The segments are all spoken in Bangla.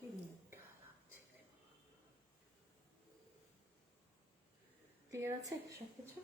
কি মোটা লাগছে। ক্লিয়ার আছে সবকিছু?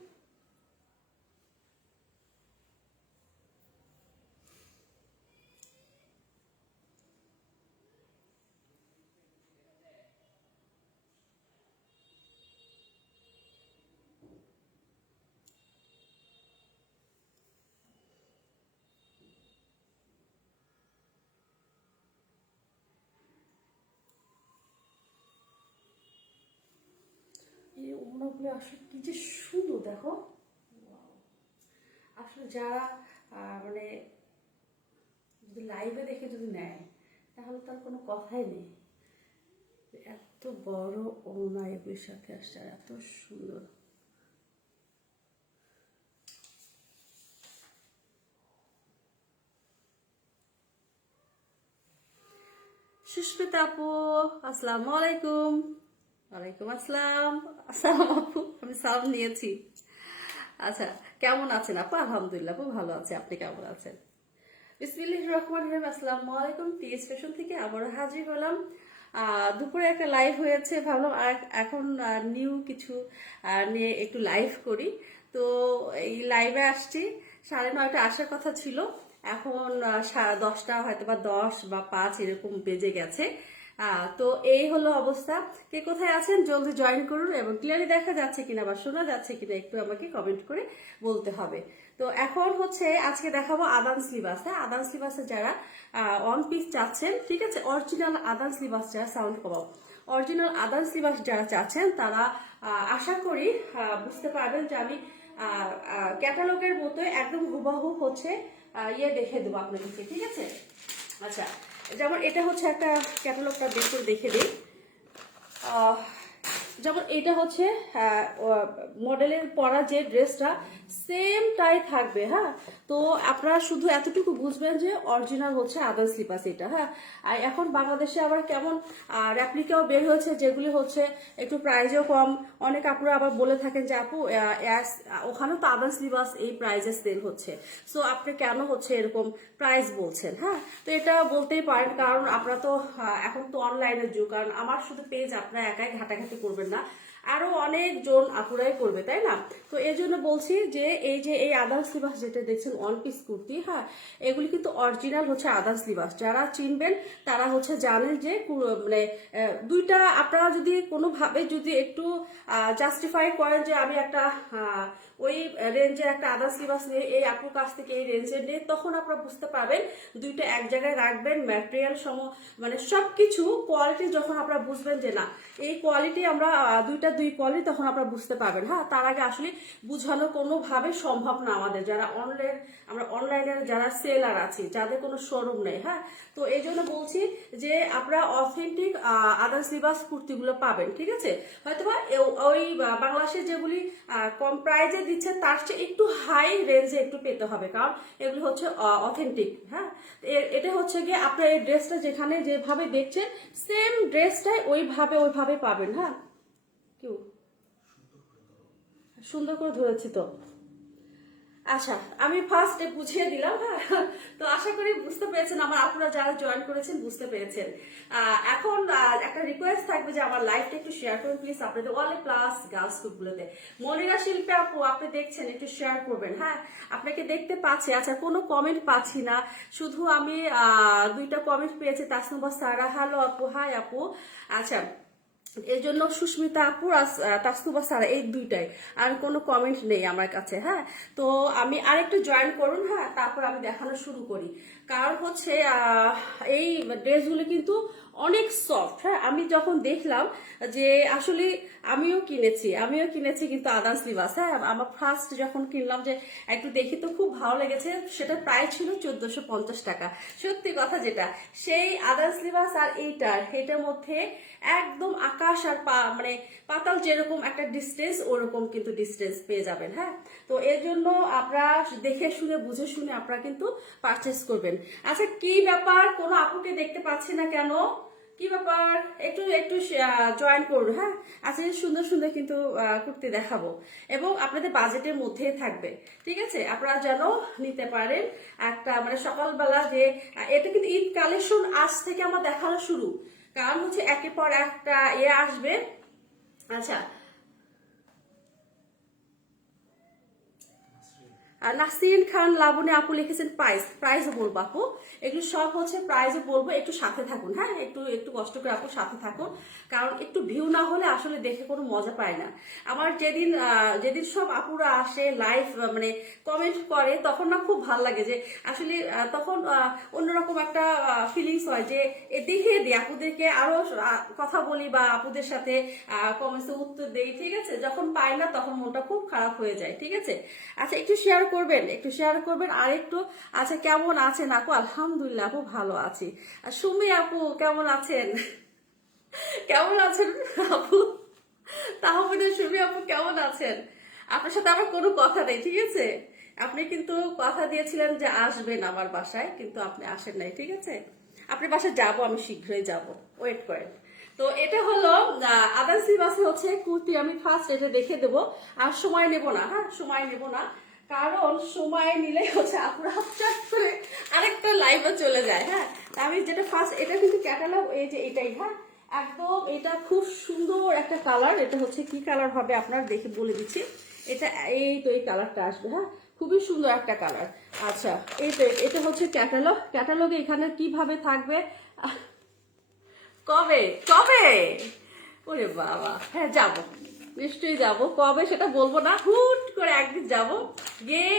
এই ওড়নাগুলো আসলে কি যে সুন্দর দেখো। আসলে যারা মানে যদি লাইভে দেখে যদি নেয় তাহলে তার কোনো কথাই নেই। এত বড় ওড়না এগুলির সাথে আসছে আর এত সুন্দর। সুস্মিতা আপু, আসসালামু আলাইকুম। ওয়ালাইকুম আসসালাম। আসসালাম আপু, আমি সালাম নিয়েছি। আচ্ছা, কেমন আছেন আপু? আলহামদুলিল্লাহ আপু ভালো আছে, আপনি কেমন আছেন? বিসমিল্লাহির রহমানির রহিম। আসসালামু আলাইকুম। টি স্টেশন থেকে আবারও হাজির হলাম। দুপুরে একটা লাইভ হয়েছে, ভাবলাম আর এখন নিউ কিছু নিয়ে একটু লাইভ করি। তো এই লাইভে আসছি, 9:30 আসার কথা ছিল, এখন 10:30 হয়তো বা 10 বা 5 এরকম বেজে গেছে। তো এই হলো অবস্থা। কে কোথায় আছেন জলদি জয়েন করুন, এবং ক্লিয়ারলি দেখা যাচ্ছে কিনা বা শোনা যাচ্ছে কিনা একটু আমাকে কমেন্ট করে বলতে হবে। তো এখন হচ্ছে আজকে দেখাবো আদান স্লিভাস। হ্যাঁ, আদান স্লিভাসে যারা ওয়ান পিস চাচ্ছেন, ঠিক আছে, অরিজিনাল আদান স্লিভাস যারা, সাউন্ড কমাও, অরিজিনাল আদান স্লিভাস যারা চাচ্ছেন তারা আশা করি বুঝতে পারবেন যে আমি ক্যাটালগের মতো একদম হুবাহু হচ্ছে ইয়ে দেখে দেবো আপনাদেরকে, ঠিক আছে। আচ্ছা, যেমন এটা হচ্ছে একটা ক্যাটালগটা বের করে দেখে দিই। যেমন এটা হচ্ছে মডেলের পরা যে ড্রেসটা সেম টাই থাকবে। হ্যাঁ, তো আপনারা শুধু এতটুকু বুঝবেন যে অরিজিনাল হচ্ছে আদার স্লিপাস এটা। হ্যাঁ, আর এখন বাংলাদেশে আবার কেমন রেপ্লিকাও বের হয়েছে যেগুলি হচ্ছে একটু প্রাইজও কম। অনেক আপুরা আবার বলে থাকেন যে আপু ওখানেও তো আদার স্লিপাস এই প্রাইজে সেল হচ্ছে, সো আপনি কেন হচ্ছে এরকম প্রাইস বলছেন। হ্যাঁ, তো এটা বলতেই পারেন, কারণ আপনারা তো এখন তো অনলাইনের যুগ, কারণ আমার শুধু পেজ আপনারা একাই ঘাটাঘাটি করবেন না, আরো অনেকজন আপুরাই করবে, তাই না? তো এই জন্য বলছি যে এই আদার্স লিবাস যেটা দেখছেন ওয়ান পিস কুর্তি, হ্যাঁ, এগুলি কিন্তু অরিজিনাল হচ্ছে আদার্স লিবাস। যারা চিনবেন তারা হচ্ছে জানেন যে মানে দুইটা আপনারা যদি কোনোভাবে যদি একটু জাস্টিফাই করেন যে আমি একটা ওই রেঞ্জের একটা আদার্স লিবাস নিয়ে এই আপুর কাছ থেকে এই রেঞ্জের নিয়ে, তখন আপনারা বুঝতে পারবেন দুইটা এক জায়গায় রাখবেন, ম্যাটেরিয়াল মানে সবকিছু কোয়ালিটি যখন আপনারা বুঝবেন যে না এই কোয়ালিটি আমরা দুই কোয়ালিটি, তখন আপনারা বুঝতে পারবেন। হ্যাঁ, তার আগে আসলে বুঝানো কোনোভাবে সম্ভব না আমাদের যারা আমরা অনলাইনের যারা সেলার আছি, যাদের কোনো শোরুম নেই। হ্যাঁ, তো এই জন্য বলছি যে আপনারা অথেন্টিক আদার্স লিবাস কুর্তিগুলো পাবেন, ঠিক আছে। হয়তোবা ওই বাংলাদেশে যেগুলি কম প্রাইজে দিচ্ছে তার চেয়ে একটু হাই রেঞ্জে একটু পেতে হবে, কারণ এগুলো হচ্ছে অথেন্টিক। হ্যাঁ, এটা হচ্ছে গিয়ে আপনার এই ড্রেসটা যেখানে যেভাবে দেখছেন সেম ড্রেসটাই ওইভাবে পাবেন। হ্যাঁ, কেউ সুন্দর করে ধরেছি তো। আচ্ছা, আমি ফার্স্ট বুঝিয়ে দিলাম। হ্যাঁ, তো আশা করি বুঝতে পেরেছেন, আমার আপনারা যারা জয়েন করেছেন বুঝতে পেরেছেন। এখন একটা রিকোয়েস্ট থাকবে যে আমার লাইভটা একটু শেয়ার করুন প্লিজ আপনাদের ওয়ালে প্লাস গার্লস গ্রুপগুলোতে। মনিরা শিল্পী আপু, আপনি দেখছেন, একটু শেয়ার করবেন। হ্যাঁ, আপনাকে দেখতে পাচ্ছি। আচ্ছা, কোনো কমেন্ট পাচ্ছি না, শুধু আমি দুইটা কমেন্ট পেয়েছি। তাসনুবা সারা, হ্যালো আপু, হাই আপু। আচ্ছা, এই জন্য সুস্মিতা আপুর আর তাসনুবা সারা এই দুইটাই, আর কোনো কমেন্ট নেই আমার কাছে। হ্যাঁ, তো আমি আরেকটু জয়েন করুন। হ্যাঁ, তারপর আমি দেখানো শুরু করি, কারণ হচ্ছে এই ড্রেসগুলো কিন্তু অনেক সফট। হ্যাঁ, আমি যখন দেখলাম যে আসলে আমিও কিনেছি কিন্তু আদান স্লিভাস। হ্যাঁ, আমার ফার্স্ট যখন কিনলাম যে একটু দেখি তো খুব ভালো লেগেছে, সেটা প্রায় ছিল 1450 টাকা। সত্যি কথা যেটা, সেই আদান স্লিভাস আর এইটার মধ্যে একদম আকাশ আর মানে পাতাল যেরকম একটা ডিস্টেন্স, ওরকম কিন্তু ডিস্টেন্স পেয়ে যাবেন। হ্যাঁ, তো এর জন্য আপনারা দেখে শুনে বুঝে শুনে আপনারা কিন্তু পারচেস করবেন। আচ্ছা, কি ব্যাপার, কোনো আপুকে দেখতে পাচ্ছি না কেন, কি ব্যাপার? একটু একটু জয়েন করুন। হ্যাঁ, আজকে সুন্দর সুন্দর কিন্তু কুর্তি দেখাবো, এবং আপনাদের বাজেটের মধ্যে থাকবে, ঠিক আছে, আপনারা যেন নিতে পারেন। একটা মানে সকালবেলা যে এটা কিন্তু ঈদ কালেকশন আজ থেকে আমার দেখানো শুরু, কারণ হচ্ছে একের পর একটা আসবে। আচ্ছা, নাসরিন খান লাবণী আপু লিখেছেন প্রাইসও বলবো আপু, এগুলো সব হচ্ছে প্রাইসও বলবো, একটু সাথে থাকুন হ্যাঁ, একটু একটু কষ্ট করে আপু সাথে থাকুন, কারণ একটু ভিউ না হলে আসলে দেখে কোনো মজা পায় না। আমার যেদিন যেদিন সব আপুরা আসে লাইভ মানে কমেন্ট করে তখন না খুব ভালো লাগে, যে আসলে তখন অন্যরকম একটা ফিলিংস হয় যে দেখে দিই আপুদেরকে আরো কথা বলি বা আপুদের সাথে কমেন্টসে উত্তর দেই, ঠিক আছে। যখন পাই না তখন মনটা খুব খারাপ হয়ে যায়, ঠিক আছে। আচ্ছা একটু শেয়ার করবেন, একটু শেয়ার করবেন আর একটু। আচ্ছা কেমন আছেন আপু? আলহামদুলিল্লাহ আপু ভালো আছি। আর সুমি আপু কেমন আছেন? কেমন আছেন আপু? তাহমিদের সুমি আপু কেমন আছেন? আপনার সাথে আমার কোনো কথা নেই, ঠিক আছে। আপনি কিন্তু কথা দিয়েছিলেন যে আসবেন আমার বাসায়, কিন্তু আপনি আসেন নাই, ঠিক আছে। আপনার বাসায় যাবো, আমি শীঘ্রই যাব, ওয়েট করেন। তো এটা হলো আদার্স বাসে হচ্ছে কুর্তি, আমি ফার্স্ট এটা দেখে দেবো, আর সময় নেব না, হ্যাঁ সময় নেব না, কারণ সময় নিলে হচ্ছে আপনারা চাট করে আরেকটা লাইভে চলে যায়। হ্যাঁ, আমি যেটা ফার্স্ট, এটা কিন্তু ক্যাটালগ, এই যে এটাই, হ্যাঁ একদম এটা খুব সুন্দর একটা কালার। এটা হচ্ছে কি কালার হবে আপনার দেখে বলে দিচ্ছি, এটা এই তো এই কালারটা আসবে, হ্যাঁ খুবই সুন্দর একটা কালার। আচ্ছা এই তো এটা হচ্ছে ক্যাটালগে এখানে কিভাবে থাকবে, কবে কবে, ওরে বাবা, হ্যাঁ যাবো, নিশ্চয়ই যাব, কবে সেটা বলবো না, হুট করে একদিন যাব, গিয়ে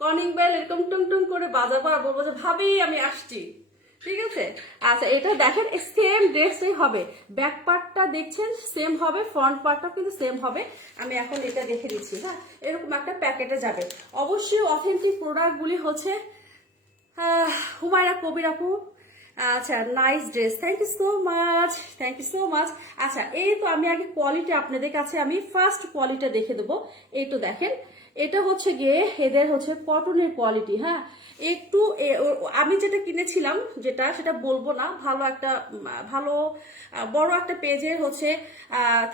কলিং বেল এরকম টুং টুং করে বাজাবো আর বলবো যে ভাবি আমি আসছি, ঠিক আছে। আচ্ছা এটা দেখেন সেম ড্রেসই হবে, ব্যাক পার্টটা দেখছেন সেম হবে, ফ্রন্ট পার্টটাও কিন্তু সেম হবে। আমি এখন এটা দেখে দিচ্ছি, হ্যাঁ এরকম একটা প্যাকেটে যাবে। অবশ্যই অথেন্টিক প্রোডাক্টগুলি হচ্ছে হুমায়রা কবির আপু। আচ্ছা nice dress, thank you so much, thank you so much. আচ্ছা এই তো আমি আগে কোয়ালিটি আপনাদের কাছে আমি ফার্স্ট কোয়ালিটি দেখে দেবো। এই তো দেখেন এটা হচ্ছে গিয়ে এদের হচ্ছে কটনের কোয়ালিটি, হ্যাঁ একটু আমি যেটা কিনেছিলাম যেটা সেটা বলবো না, ভালো একটা ভালো বড় একটা পেজের হচ্ছে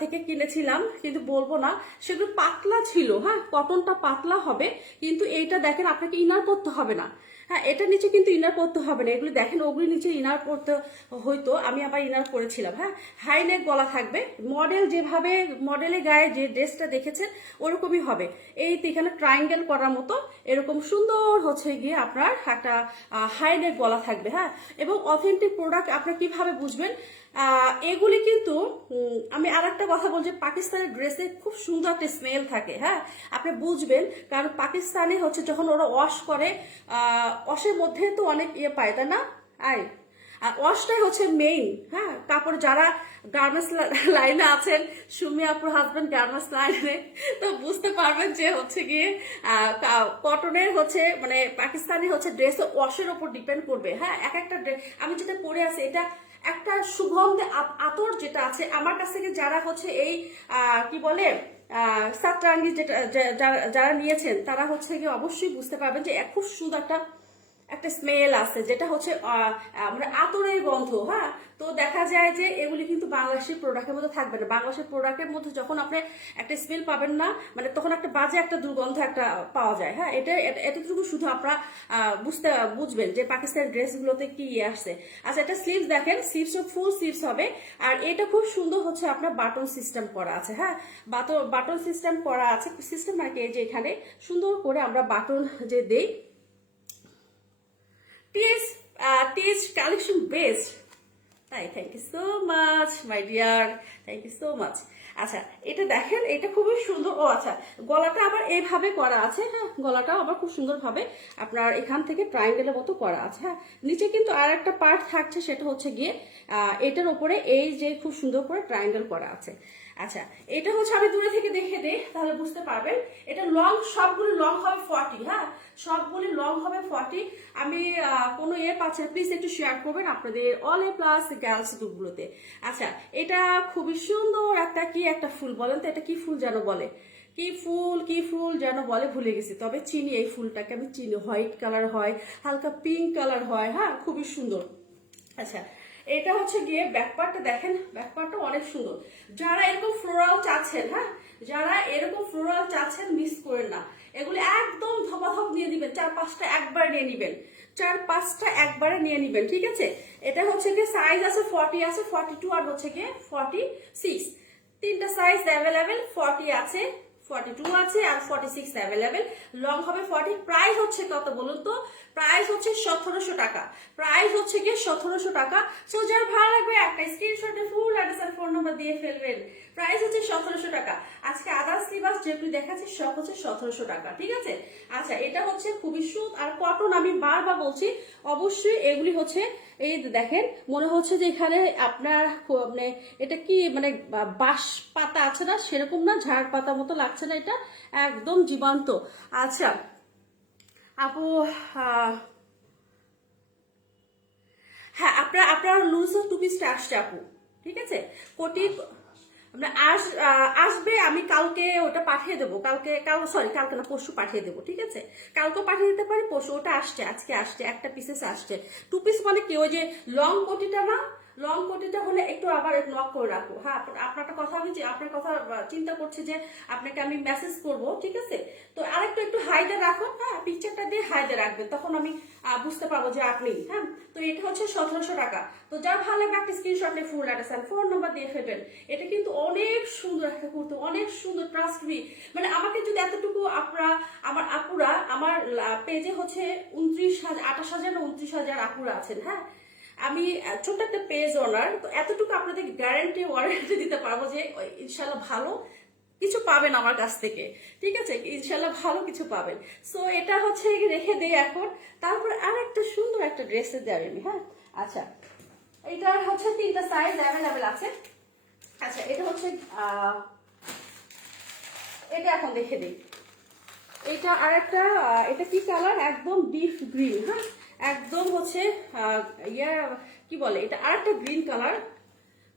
থেকে কিনেছিলাম, কিন্তু বলবো না, সেগুলো পাতলা ছিল, হ্যাঁ কটনটা পাতলা হবে, কিন্তু এইটা দেখেন আপনাকে ইনার করতে হবে না, হ্যাঁ এটা নিচে কিন্তু ইনার পরতে হবে না, এগুলো দেখেন ওগুলি নিচে ইনার পরতে হয়তো, আমি আবার ইনার করেছিলাম। হ্যাঁ হাই নেক গলা থাকবে, মডেল যেভাবে মডেলের গায়ে যে ড্রেসটা দেখেছেন ওরকমই হবে। এই তো এখানে ট্রায়াঙ্গেল করার মতো এরকম সুন্দর হচ্ছে গিয়ে আপনার একটা হাই নেক গলা থাকবে, হ্যাঁ এবং অথেন্টিক প্রোডাক্ট আপনার কিভাবে বুঝবেন, এগুলি কিন্তু আমি আর একটা কথা বলছি, পাকিস্তানের ড্রেসে খুব সুন্দর একটা স্মেল থাকে, হ্যাঁ আপনি বুঝবেন, কারণ পাকিস্তানে হচ্ছে যখন ওরা ওয়াশ করে ওয়াশের মধ্যে তো অনেক পায় তাই না, আয় আর ওয়াশটাই হচ্ছে মেইন, হ্যাঁ কাপড় যারা গার্মেন্টস লাইনে আছেন, সুমি আপুর হাজবেন্ড গার্মেন্টস লাইনে, তো বুঝতে পারবেন যে হচ্ছে গিয়ে কটনের হচ্ছে মানে পাকিস্তানি হচ্ছে ড্রেস ওয়াশের ওপর ডিপেন্ড করবে, হ্যাঁ এক একটা ড্রেস আমি যেটা পরে আছি এটা একটা সুগন্ধে আতর যেটা আছে আমার কাছ থেকে, যারা হচ্ছে এই কি বলে সাতরাঙ্গি যেটা যারা নিয়েছেন তারা হচ্ছে গিয়ে অবশ্যই বুঝতে পারবেন যে খুব সুন্দর একটা একটা স্মেল আছে, যেটা হচ্ছে আমরা আতরের গন্ধ, হ্যাঁ তো দেখা যায় যে এগুলি কিন্তু বাংলাদেশের প্রোডাক্টের মধ্যে থাকবে না, বাংলাদেশের প্রোডাক্টের মধ্যে যখন আপনি একটা স্মেল পাবেন না, মানে তখন একটা বাজে একটা দুর্গন্ধ একটা পাওয়া যায়, হ্যাঁ এতটুকু শুধু আপনারা বুঝবেন যে পাকিস্তানি ড্রেসগুলোতে কি আসছে। আচ্ছা এটা স্লিভস দেখেন, স্লিভস ফুল স্লিভস হবে, আর এটা খুব সুন্দর হচ্ছে আপনার বাটন সিস্টেম করা আছে, হ্যাঁ বাটন সিস্টেম করা আছে, সিস্টেম আর কি যে এখানে সুন্দর করে আমরা বাটন যে দেই, টিএস কালেকশন বেস্ট, তাই thank you so much my dear, thank you so much. আচ্ছা এটা দেখেন এটা খুবই সুন্দর, ও আচ্ছা গলাটা আবার এইভাবে করা আছে, হ্যাঁ গলাটাও আবার খুব সুন্দর ভাবে আপনার এখান থেকে ট্রায়াঙ্গেলের মতো করা আছে, হ্যাঁ নিচে কিন্তু আর একটা পার্ট থাকছে, সেটা হচ্ছে গিয়ে এটার উপরে এই যে খুব সুন্দর করে ট্রায়াঙ্গেল করা আছে। আচ্ছা এটা হচ্ছে আমি দূরে থেকে দেখে দিই তাহলে বুঝতে পারবেন, এটা লং সবগুলি লং হবে 40, হ্যাঁ সবগুলি লং হবে 40। আমি কোনো পাচ্ছেন প্লিজ একটু শেয়ার করবেন আপনাদের অল এ প্লাস গার্লস গ্রুপগুলোতে। আচ্ছা এটা খুবই সুন্দর একটা কি একটা ফুল বলেন তো, এটা কি ফুল যেন বলে, কি ফুল যেন বলে ভুলে গেছি, তবে চিনি এই ফুলটাকে আমি চিনি, হোয়াইট কালার হয়, হালকা পিঙ্ক কালার হয়, হ্যাঁ খুবই সুন্দর। আচ্ছা এটা হচ্ছে গিয়ে ব্যাকপার্টটা দেখেন, ব্যাকপার্টটা অনেক সুন্দর, যারা এরকম ফ্লোরাল চাচ্ছেন, হ্যাঁ যারা এরকম ফ্লোরাল চাচ্ছেন মিস করেন না, এগুলি একদম ধপাধপ নিয়ে দিবেন, 4-5টা একবার নিয়ে নিবেন, 4-5টা একবারে নিয়ে নিবেন, ঠিক আছে। এটা হচ্ছে গিয়ে সাইজ আছে 40 আছে, 42 আর হচ্ছে গিয়ে 46। তিনটা সাইজ অ্যাভেলেবেল, 40 আছে, 42 আছে আর 46 অ্যাভেলেবেল। লং হবে 40। প্রাইস হচ্ছে কত বলুন তো? প্রাইস হচ্ছে 1700 টাকা। প্রাইস হচ্ছে গিয়ে 1700 টাকা। সো যার ভালো লাগবে একটা স্ক্রিনশটে ফুল অ্যাড্রেস আর ফোন নাম্বার দিয়ে ফেলবেন। প্রাইস হচ্ছে 1700 টাকা। আজকে আদার্স লিবাস যেগুলি দেখাচ্ছি সব হচ্ছে 1700 টাকা, ঠিক আছে। আচ্ছা, এটা হচ্ছে খুবই সুত আর কটন। আমি বারবার বলছি, অবশ্যই এগুলি হচ্ছে, এই দেখেন মনে হচ্ছে যে এখানে আপনার মানে এটা কি মানে বাঁশ পাতা আছে না, সেরকম না, ঝাড় পাতা মতো লাগছে না, এটা একদম জীবন্ত। আচ্ছা আপু, হ্যাঁ আপনার লুজ টু পিসটা আসছে আপু, ঠিক আছে। কোটি আপনার আসবে, আমি কালকে ওটা পাঠিয়ে দেবো, কালকে না পরশু পাঠিয়ে দেবো, ঠিক আছে। কালকে পাঠিয়ে দিতে পারি, পরশু ওটা আসছে, আজকে আসছে, একটা পিসেস আসছে। টু পিস মানে কি ওই যে লং কোটিটা না, লং কোটিটা হলে একটু আবার নক করে রাখো। হ্যাঁ, আপনারটা কথা আমি আপনার কথা চিন্তা করছি যে আপনাকে আমি মেসেজ করব, ঠিক আছে। তো আরেকটু একটু হাইডে রাখো, হ্যাঁ পিকচারটা দিয়ে হাইডে রাখবেন, তখন আমি বুঝতে পারবো যে আপনি। হ্যাঁ, তো এটা হচ্ছে 1700 টাকা। তো যার ভালো লাগবে একটা স্ক্রিনশট নিয়ে ফুল অ্যাড্রেস আর ফোন নাম্বার দিয়ে ফেলবেন। এটা কিন্তু অনেক সুন্দর একটা কুর্তি, অনেক সুন্দর, ট্রাস্ট মি। মানে আমাকে যদি এতটুকু আমার আপুরা আমার পেজে হচ্ছে 28,000 না 29,000 আপুরা আছেন, হ্যাঁ। আমি ছোট্ট একটা পেজ ওনার, তো এতটুকু আপনাদের গ্যারান্টি ওয়ারেন্টি দিতে পারবো যে ইনশাল্লাহ ভালো কিছু পাবেন আমার কাছ থেকে, ঠিক আছে। ইনশাল্লাহ ভালো কিছু পাবেন। সো এটা হচ্ছে রেখে দিই এখন। তারপর আর একটা সুন্দর একটা ড্রেসের দেওয়ার আমি, হ্যাঁ। আচ্ছা, এটার হচ্ছে 3টা সাইজ অ্যাভেলেবেল আছে। আচ্ছা, এটা হচ্ছে এটা এখন দেখে দিই। এটা আর একটা, এটা কি কালার, একদম ডিপ গ্রিন, হ্যাঁ একদম হচ্ছে কি বলে এটা, আর একটা গ্রিন কালার,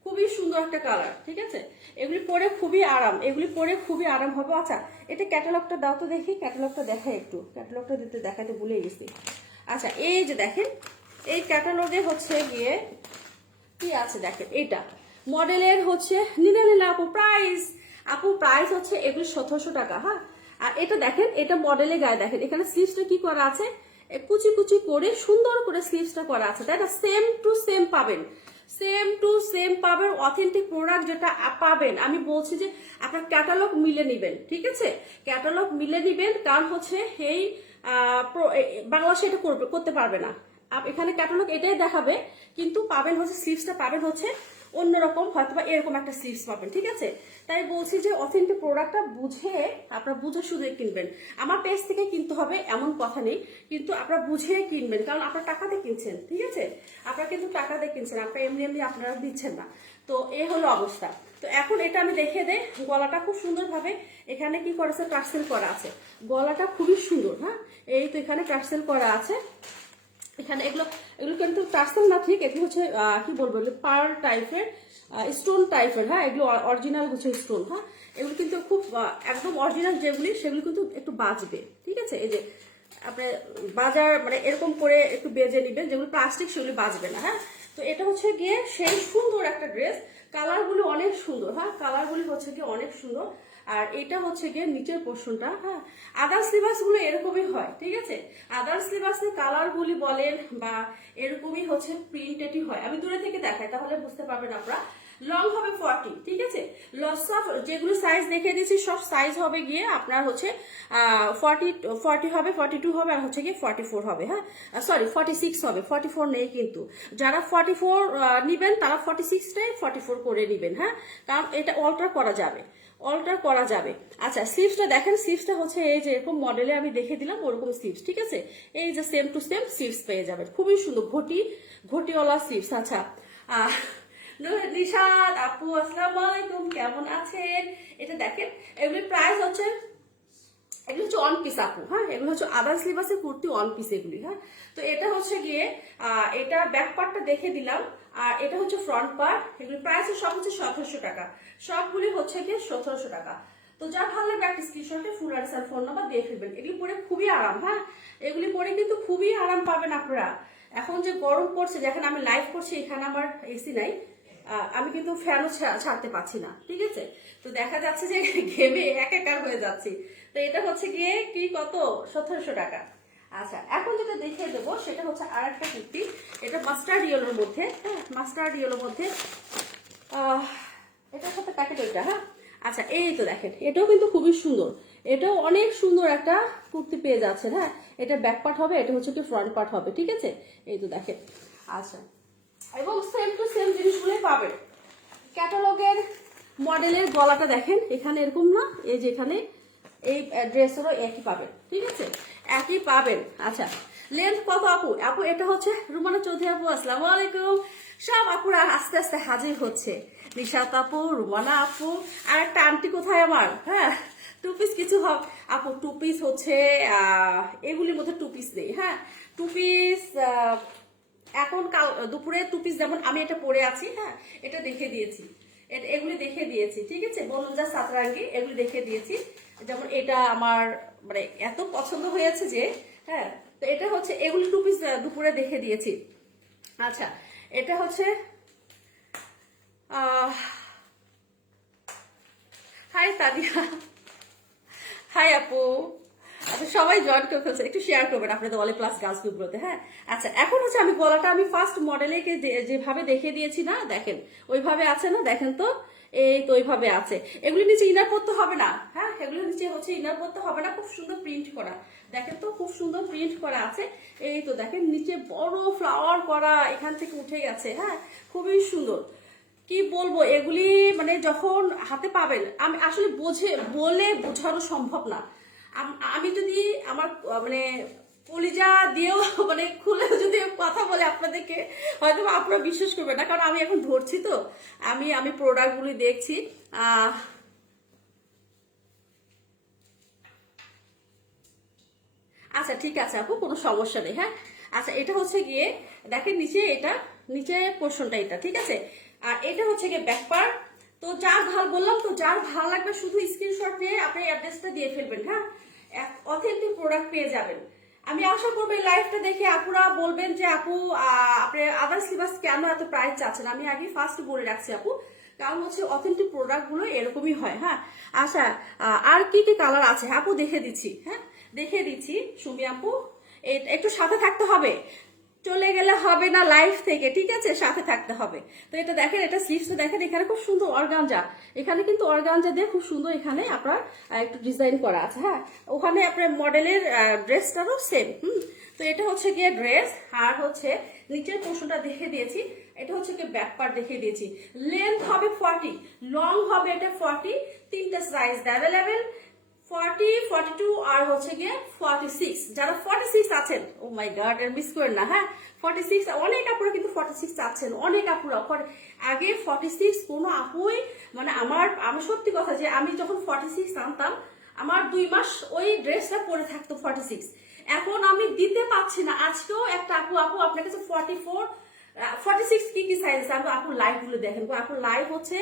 খুবই সুন্দর একটা কালার, ঠিক আছে। এগুলি পরে খুবই আরাম, এগুলি পরে খুবই আরাম হবে। আচ্ছা, এটা ক্যাটালগটা দাও তো দেখি, ক্যাটালগটা দেখাই একটু, ক্যাটালগটা দেখাতে ভুলে গেছি। আচ্ছা, এই যে দেখেন, এই ক্যাটালগে হচ্ছে গিয়ে কি আছে দেখেন, এটা মডেলের হচ্ছে নিলে আপু প্রাইস হচ্ছে এগুলি 1700 টাকা, হ্যাঁ। আর এটা দেখেন, এটা মডেলের গায়ে দেখেন, এখানে স্লিভসটা কি করা আছে, কুচি কুচি করে সুন্দর করে স্লিভসটা করা আছে, তাই না। সেম টু সেম পাবেন, সেম টু সেম পাবেন, অথেন্টিক প্রোডাক্ট যেটা পাবেন। আমি বলছি যে আপনার ক্যাটালগ মিলে নিবেন, ঠিক আছে। ক্যাটালগ মিলে নিবেন, কারণ হচ্ছে এই বাংলাদেশে এটা করতে পারবে না। এখানে ক্যাটালগ এটাই দেখাবে, কিন্তু পাবেন হচ্ছে স্লিভসটা পাবেন হচ্ছে অন্যরকম, হয়তো বা এরকম একটা স্লিভস পাবেন, ঠিক আছে। তাই বলছি যে অথেন্টিক প্রোডাক্টটা বুঝে আপনারা বুঝে শুধু কিনবেন। আমার পেজ থেকে কিনতে হবে এমন কথা নেই, কিন্তু আপনারা বুঝে কিনবেন, কারণ আপনারা টাকাতে কিনছেন, ঠিক আছে। আপনারা কিন্তু টাকা দিয়ে কিনছেন, আপনারা এমনি এমনি আপনারা দিচ্ছেন না। তো এ হলো অবস্থা। তো এখন এটা আমি দেখিয়ে দেই। গলাটা খুব সুন্দরভাবে এখানে কি করেছে, টার্সেল করা আছে। গলাটা খুবই সুন্দর, হ্যাঁ। এই তো এখানে টার্সেল করা আছে। এখানে এগুলো কিন্তু টার্সেল না, ঠিক এগুলো হচ্ছে কি বলবো, পার টাইপের, স্টোন টাইপের, হ্যাঁ। এগুলো অরিজিনাল হচ্ছে স্টোন, হ্যাঁ। এগুলো কিন্তু খুব একদম অরিজিনাল যেগুলি, সেগুলো কিন্তু একটু বাজবে, ঠিক আছে। এই যে আপনার বাজার মানে এরকম করে একটু বেজে নিবেন, যেগুলো প্লাস্টিক সেগুলি বাজবে না, হ্যাঁ। তো এটা হচ্ছে গিয়ে সেই সুন্দর একটা ড্রেস, কালারগুলো অনেক সুন্দর, হ্যাঁ কালারগুলি হচ্ছে গিয়ে অনেক সুন্দর। আর এটা হচ্ছে গিয়ে নিচের পোর্শনটা, হ্যাঁ। আদার্স লিবাস গুলো এরকমই হয়, ঠিক আছে। আদার্স লিবাসের কালার গুলি বলেন বা এরকমই হচ্ছে প্রিন্টেডই হয়। আমি দূরে থেকে দেখাই, তাহলে বুঝতে পারবেন আপনারা। লং হবে 40, ঠিক আছে। সব যেগুলো সাইজ দেখে দিয়েছি সব সাইজ হবে গিয়ে আপনার হচ্ছে 40 হবে, 42 হবে, আর হচ্ছে গিয়ে 44 হবে, হ্যাঁ। সরি 46 হবে, 44 নেই কিন্তু। যারা 44 নিবেন তারা 46টাই 44 করে নিবেন, হ্যাঁ। কারণ এটা অল্টার করা যাবে, অল্টার করা যাবে। আচ্ছা, স্লিভসটা দেখেন, স্লিভসটা হচ্ছে এই যে এরকম মডেলে আমি দেখে দিলাম ওরকম স্লিভস, ঠিক আছে। এই যে সেম টু সেম স্লিভস পেয়ে যাবেন, খুবই সুন্দর ঘটিওয়ালা স্লিভস। আচ্ছা, নিশাদ আপু আসসালামু আলাইকুম, কেমন আছেন? এটা দেখেন, এগুলির প্রাইস হচ্ছে, এগুলো হচ্ছে অন পিস আপু, হ্যাঁ। এগুলো হচ্ছে আদার স্লিভাসের কুর্তি অন পিস এগুলি, হ্যাঁ। তো এটা হচ্ছে গিয়ে এটা ব্যাক পার্টটা দেখে দিলাম, আর এটা হচ্ছে ফ্রন্ট পার্ট। এগুলি প্রাইস সব হচ্ছে 1700 টাকা, সবগুলি হচ্ছে গিয়ে 1700 টাকা। তো যা ভালো লাগবে একটা স্ক্রিনশটে ফুল অ্যাড্রেস আর ফোন নাম্বার দিয়ে ফেলবেন। এগুলি পরে খুবই আরাম, হ্যাঁ। এগুলি পরে কিন্তু খুবই আরাম পাবেন আপনারা। এখন যে গরম পড়ছে, যেখানে আমি লাইভ করছি এখানে আমার এসি নাই, আমি কিন্তু ফ্যানও ছাড়তে পারছি না, ঠিক আছে। তো দেখা যাচ্ছে যে ঘেমে একাকার হয়ে যাচ্ছি। তো এটা হচ্ছে গিয়ে কি কত, 1700 টাকা। আচ্ছা, এখন যেটা দেখিয়ে দেবো সেটা হচ্ছে আর একটা কুর্তি। এটা মাস্টার্ড ইয়েলোর মধ্যে, হ্যাঁ মাস্টার্ড ইয়েলোর মধ্যে। এটার সাথে প্যাকেট ওইটা, হ্যাঁ। আচ্ছা, এই তো দেখেন, এটাও কিন্তু খুবই সুন্দর, এটাও অনেক সুন্দর একটা কুর্তি পেয়ে যাচ্ছেন, হ্যাঁ। এটা ব্যাক পার্ট হবে, এটা হচ্ছে কি ফ্রন্ট পার্ট হবে, ঠিক আছে। এই তো দেখেন। আচ্ছা, এবং সেম টু সেম জিনিসগুলোই পাবেন। ক্যাটালগের মডেলের গলাটা দেখেন, এখানে এরকম না, এই যে এখানে এই ড্রেসেরও একই পাবেন, ঠিক আছে, একই পাবেন। আচ্ছা, লেন্থ কত আপু? আপু এটা হচ্ছে রুমানা চৌধুরী আপু, আসসালামু আলাইকুম। সব আপুরা আস্তে আস্তে হাজির হচ্ছে, নিশাত আপু, রুমানা আপু, আর একটা আন্টি কোথায় আমার, হ্যাঁ। টু পিস কিছু হবে আপু, টু পিস হচ্ছে এগুলির মধ্যে টু পিস নেই, হ্যাঁ। টু পিস এখন কাল দুপুরে টু পিস, যেমন আমি এটা পরে আছি, হ্যাঁ, এটা দেখে দিয়েছি, এগুলি দেখে দিয়েছি, ঠিক আছে। বনজা সাতরাঙ্গি এগুলি দেখে দিয়েছি, যেমন এটা আমার মানে এত পছন্দ হয়েছে যে, হ্যাঁ। তো এটা হচ্ছে এগুলি টু পিস দুপুরে দেখে দিয়েছি। আচ্ছা, এটা হচ্ছে হাই তানিয়া, হাই আপু। আচ্ছা, সবাই জয়েন করে ফেলছে, একটু শেয়ার করবেন আপনাদের অলে প্লাস গার্লস গ্রুপগুলোতে, হ্যাঁ। আচ্ছা, এখন হচ্ছে আমি গলাটা আমি ফার্স্ট মডেলে যেভাবে দেখে দিয়েছি না, দেখেন ওইভাবে আছে না, দেখেন তো, এই তো ওইভাবে আছে। এগুলি নিচে ইনার পড়তে হবে না, হ্যাঁ, এগুলির নিচে হচ্ছে ইনার পড়তে হবে না, খুব সুন্দর প্রিন্ট করা, দেখেন তো খুব সুন্দর প্রিন্ট করা আছে। এই তো দেখেন নিচে বড় ফ্লাওয়ার করা, এখান থেকে উঠে গেছে, হ্যাঁ, খুবই সুন্দর। কি বলবো, এগুলি মানে যখন হাতে পাবেন, আমি আসলে বলে বোঝানো সম্ভব না। আমি যদি আমার মানে কলিজা দিয়েও মানে খুলে যদি কথা বলে আপনাদেরকে, হয়তো আপনারা বিশ্বাস করবেন না, কারণ আমি এখন ধরছি তো, আমি প্রোডাক্টগুলি দেখছি। আচ্ছা, ঠিক আছে আপু, কোনো সমস্যা নেই, হ্যাঁ। আচ্ছা, এটা হচ্ছে গিয়ে দেখেন নিচে, এটা নিচে পোর্শনটা এটা, ঠিক আছে। আর এটা হচ্ছে গিয়ে ব্যাক পার্ট। তো যার ভাল বললাম তো, যার ভালো লাগবে শুধু স্ক্রিনশট নিয়ে আপনি অ্যাড্রেসটা দিয়ে ফেলবেন, হ্যাঁ। অথেন্টিক প্রোডাক্ট পেয়ে যাবেন। আমি আশা করবো এই লাইভটা দেখে আপুরা বলবেন যে আপু আপনি আদার্স লিবাস কেন এত প্রাইস চাচ্ছেন। আমি আগে ফার্স্ট বলে রাখছি আপু, কারণ হচ্ছে অথেন্টিক প্রোডাক্ট গুলো এরকমই হয়, হ্যাঁ। আচ্ছা, আর কি কি কালার আছে আপু দেখে দিচ্ছি, হ্যাঁ, দেখে দিচ্ছি সুমি আপু। একটু সাথে থাকতে হবে, চলে গেলে হবে না লাইফ থেকে, ঠিক আছে, সাথে থাকতে হবে। তো এটা দেখেন, এটা স্লিভস দেখেন, এখানে খুব সুন্দর অর্গানজা, এখানে কিন্তু অর্গানজা দিয়ে খুব সুন্দর এখানে আপনার একটু ডিজাইন করা আছে, হ্যাঁ। ওখানে আপনার মডেলের ড্রেসটারও সেম, তো এটা হচ্ছে গিয়ে ড্রেস, আর হচ্ছে নিচের পোর্শনটা দেখে দিয়েছি, এটা হচ্ছে গিয়ে ব্যাক পার্ট দেখে দিয়েছি। লেন্থ হবে 40, লং হবে এটা 40, তিনটা সাইজ অ্যাভেলেবেল, 40, 42 আর হচ্ছে গিয়ে 46। যারা 46 আছেন, ও মাই গড, এর মিস করেন না, হ্যাঁ। 46 অনেক আপুরা কিন্তু 46 চাচ্ছেন, অনেক আপুরা। আগে 46 কোনো আপুই মানে আমি সত্যি কথা যে আমি যখন 46 আনতাম, আমার 2 মাস ওই ড্রেসটা পরে থাকতো 46। এখন আমি দিতে পারছি না। আজকেও একটা আপু আপনার কাছে 46 কি কি সাইজ আছে আপু, লাইভ গুলো দেখেন, আপু লাইভ হচ্ছে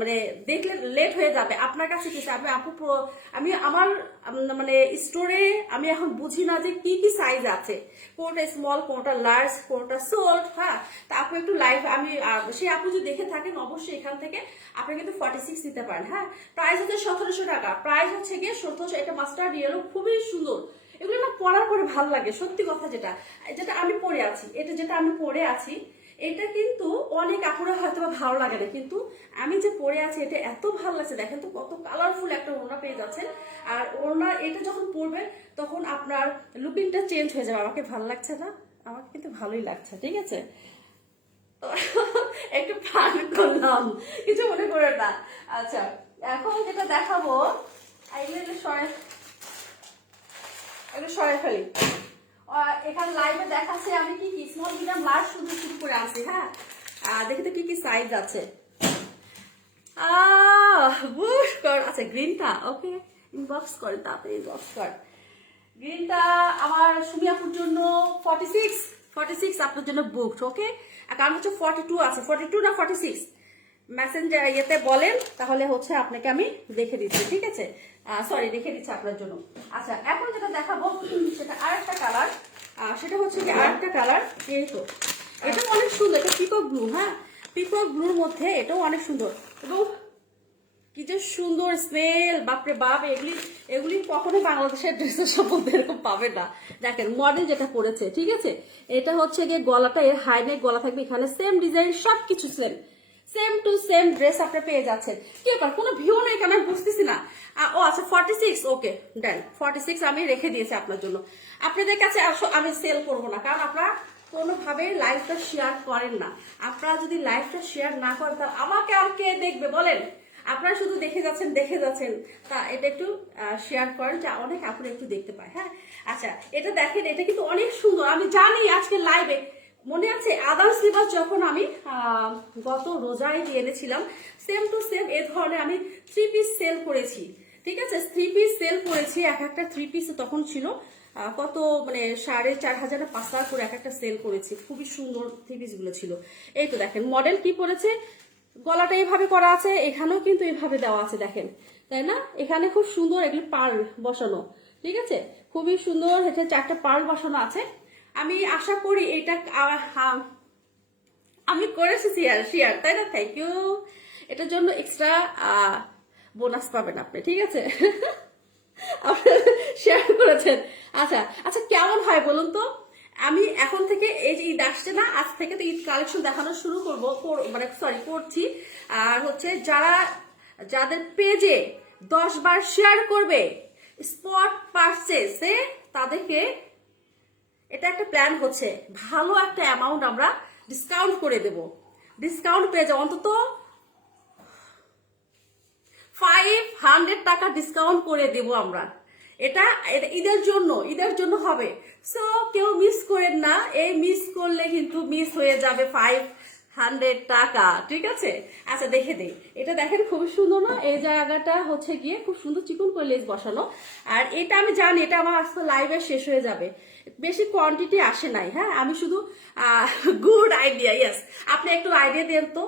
মানে দেখলে লেট হয়ে যাবে আপনার কাছে কি চাইবে আপু। আমি আমার মানে স্টোরে আমি এখন বুঝি না যে কি কি সাইজ আছে, কোনটা স্মল, কোনটা লার্জ, কোনটা সোল্ড, হ্যাঁ। তা আপু একটু লাইভ, আমি সেই আপু যদি দেখে থাকেন অবশ্যই এখান থেকে আপনি কিন্তু 46 দিতে পারেন, হ্যাঁ। প্রাইস হচ্ছে 1700 টাকা, প্রাইস হচ্ছে গিয়ে 1700। এটা মাস্টার্ড ইয়েলো, খুবই সুন্দর, এগুলো না পরার পরে ভালো লাগে, সত্যি কথা। যেটা যেটা আমি পরে আছি, যেটা আমি পরে আছি, এটা কিন্তু অনেক আপুরা হয়তো ভালো লাগে না, কিন্তু আমি যে পরে আছি এটা এত ভালো লাগছে। দেখেন তো কত কালারফুল একটা ওড়না পেয়ে যাচ্ছেন, আর ওড়না এটা যখন পরবেন তখন আপনার লুকিংটা চেঞ্জ হয়ে যাবে। আমাকে ভালো লাগছে না? আমাকে কিন্তু ভালোই লাগছে, ঠিক আছে। একটু ফান করলাম, কিছু মনে করে না। আচ্ছা, এখন যেটা দেখাবো, একটু সরে ফেলি। এখানে লাইভে দেখাচ্ছে আমি কি কি স্মল মিডিয়াম লার্জ শুধু শুরু করে আসি, হ্যাঁ। দেখি তো কি কি সাইজ আছে। আচ্ছা, গ্রিনটা ওকে, ইনবক্স করে, তারপরে ইনবক্স কর। গ্রিনটা আমার সুমিয়াপুর জন্য 46 আপনার জন্য বুকড, ওকে। কারণ হচ্ছে 42 আছে, 42 না 46 মেসেঞ্জার ইয়েতে বলেন, তাহলে হচ্ছে আপনাকে আমি দেখে দিচ্ছি, ঠিক আছে। সরি, দেখে দিচ্ছি আপনার জন্য। আচ্ছা, এখন যেটা দেখাবো সেটা আরেকটা কালার, সেটা হচ্ছে কি আরেকটা কালার, এই তো এটা অনেক সুন্দর, এটা পিকক ব্লু, হ্যাঁ, পিকক ব্লুর মধ্যে এটাও অনেক সুন্দর। এবং কি যে সুন্দর স্মেল, বাপরে বাপ। এগুলি এগুলি কখনো বাংলাদেশের ড্রেসের সম্বন্ধে এরকম পাবে না। দেখেন মডেল যেটা পরেছে, ঠিক আছে, এটা হচ্ছে গিয়ে গলাটা, এর হাইনেক গলা থাকবে, এখানে সেম ডিজাইন, সবকিছু same, same to same dress আপনি পেয়ে যাচ্ছেন। কি ব্যাপার, কোনো ভিউ নেই কেন আমি বুঝতেছি না। ও আচ্ছা 46, ওকে ডান, 46 আমি রেখে দিয়েছি আপনার জন্য। আপনাদের কাছে আমি সেল করব না, কারণ আপনারা কোনোভাবে লাইভটা শেয়ার করেন না। আপনারা যদি লাইভটা শেয়ার না করেন তাহলে আমাকে আর কে দেখবে বলেন? আপনারা শুধু দেখে যাচ্ছেন, তা এটা একটু শেয়ার করেন, যা অনেক আপনারা একটু দেখতে পায়। হ্যাঁ আচ্ছা, এটা দেখেন, এটা কিন্তু অনেক সুন্দর। আমি জানি আজকে লাইভে মনে আছে আদার্স লিবাস যখন আমি গত রোজায় দিয়ে এনেছিলাম, সেম টু সেম এ ধরনের আমি 3 পিস সেল করেছি। ঠিক আছে, 3 পিস সেল করেছি। এক একটা 3 পিস তখন ছিল কত, মানে 4,500 না 5,000 করে এক একটা সেল করেছি। খুবই সুন্দর 3 পিস গুলো ছিল। এই তো দেখেন মডেল কি পড়েছে, গলাটা এইভাবে করা আছে, এখানেও কিন্তু এইভাবে দেওয়া আছে, দেখেন তাই না? এখানে খুব সুন্দর এগুলি পার্ল বসানো, ঠিক আছে, খুবই সুন্দর। এটা 4টা পার্ল বসানো আছে। আমি আশা করি এটা আমি করেছি শেয়ার, তাই না? Thank you. এটার জন্য এক্সট্রা বোনাস পাবেন আপনি, ঠিক আছে। শেয়ার করেছেন। আচ্ছা আচ্ছা, কেমন হয় বলুন তো? আমি এখন থেকে এই যে ঈদ আসছে না, আজ থেকে তো ঈদ কালেকশন দেখানো শুরু করছি। আর হচ্ছে যাদের পেজে 10 বার শেয়ার করবে স্পট পারচেসে, তাদেরকে এটা একটা প্ল্যান হচ্ছে, ভালো একটা অ্যামাউন্ট আমরা ডিসকাউন্ট করে দেব। ডিসকাউন্ট পেয়ে যাবো অন্তত 500 টাকা ডিসকাউন্ট করে দেব আমরা। এটা ঈদের জন্য হবে। সো কেউ মিস করেন না, এই মিস করলে কিন্তু মিস হয়ে যাবে 500 টাকা, ঠিক আছে। আচ্ছা দেখে দেই, এটা দেখেন খুবই সুন্দর না? এই জায়গাটা হচ্ছে গিয়ে খুব সুন্দর চিকন করে লেস বসানো। আর এটা আমি জানি এটা আমার আজকে লাইভে শেষ হয়ে যাবে, বেশি কোয়ান্টিটি আসে নাই। হ্যাঁ আমি শুধু গুড আইডিয়া, ইয়েস, আপনি একটু আইডিয়া দেন তো,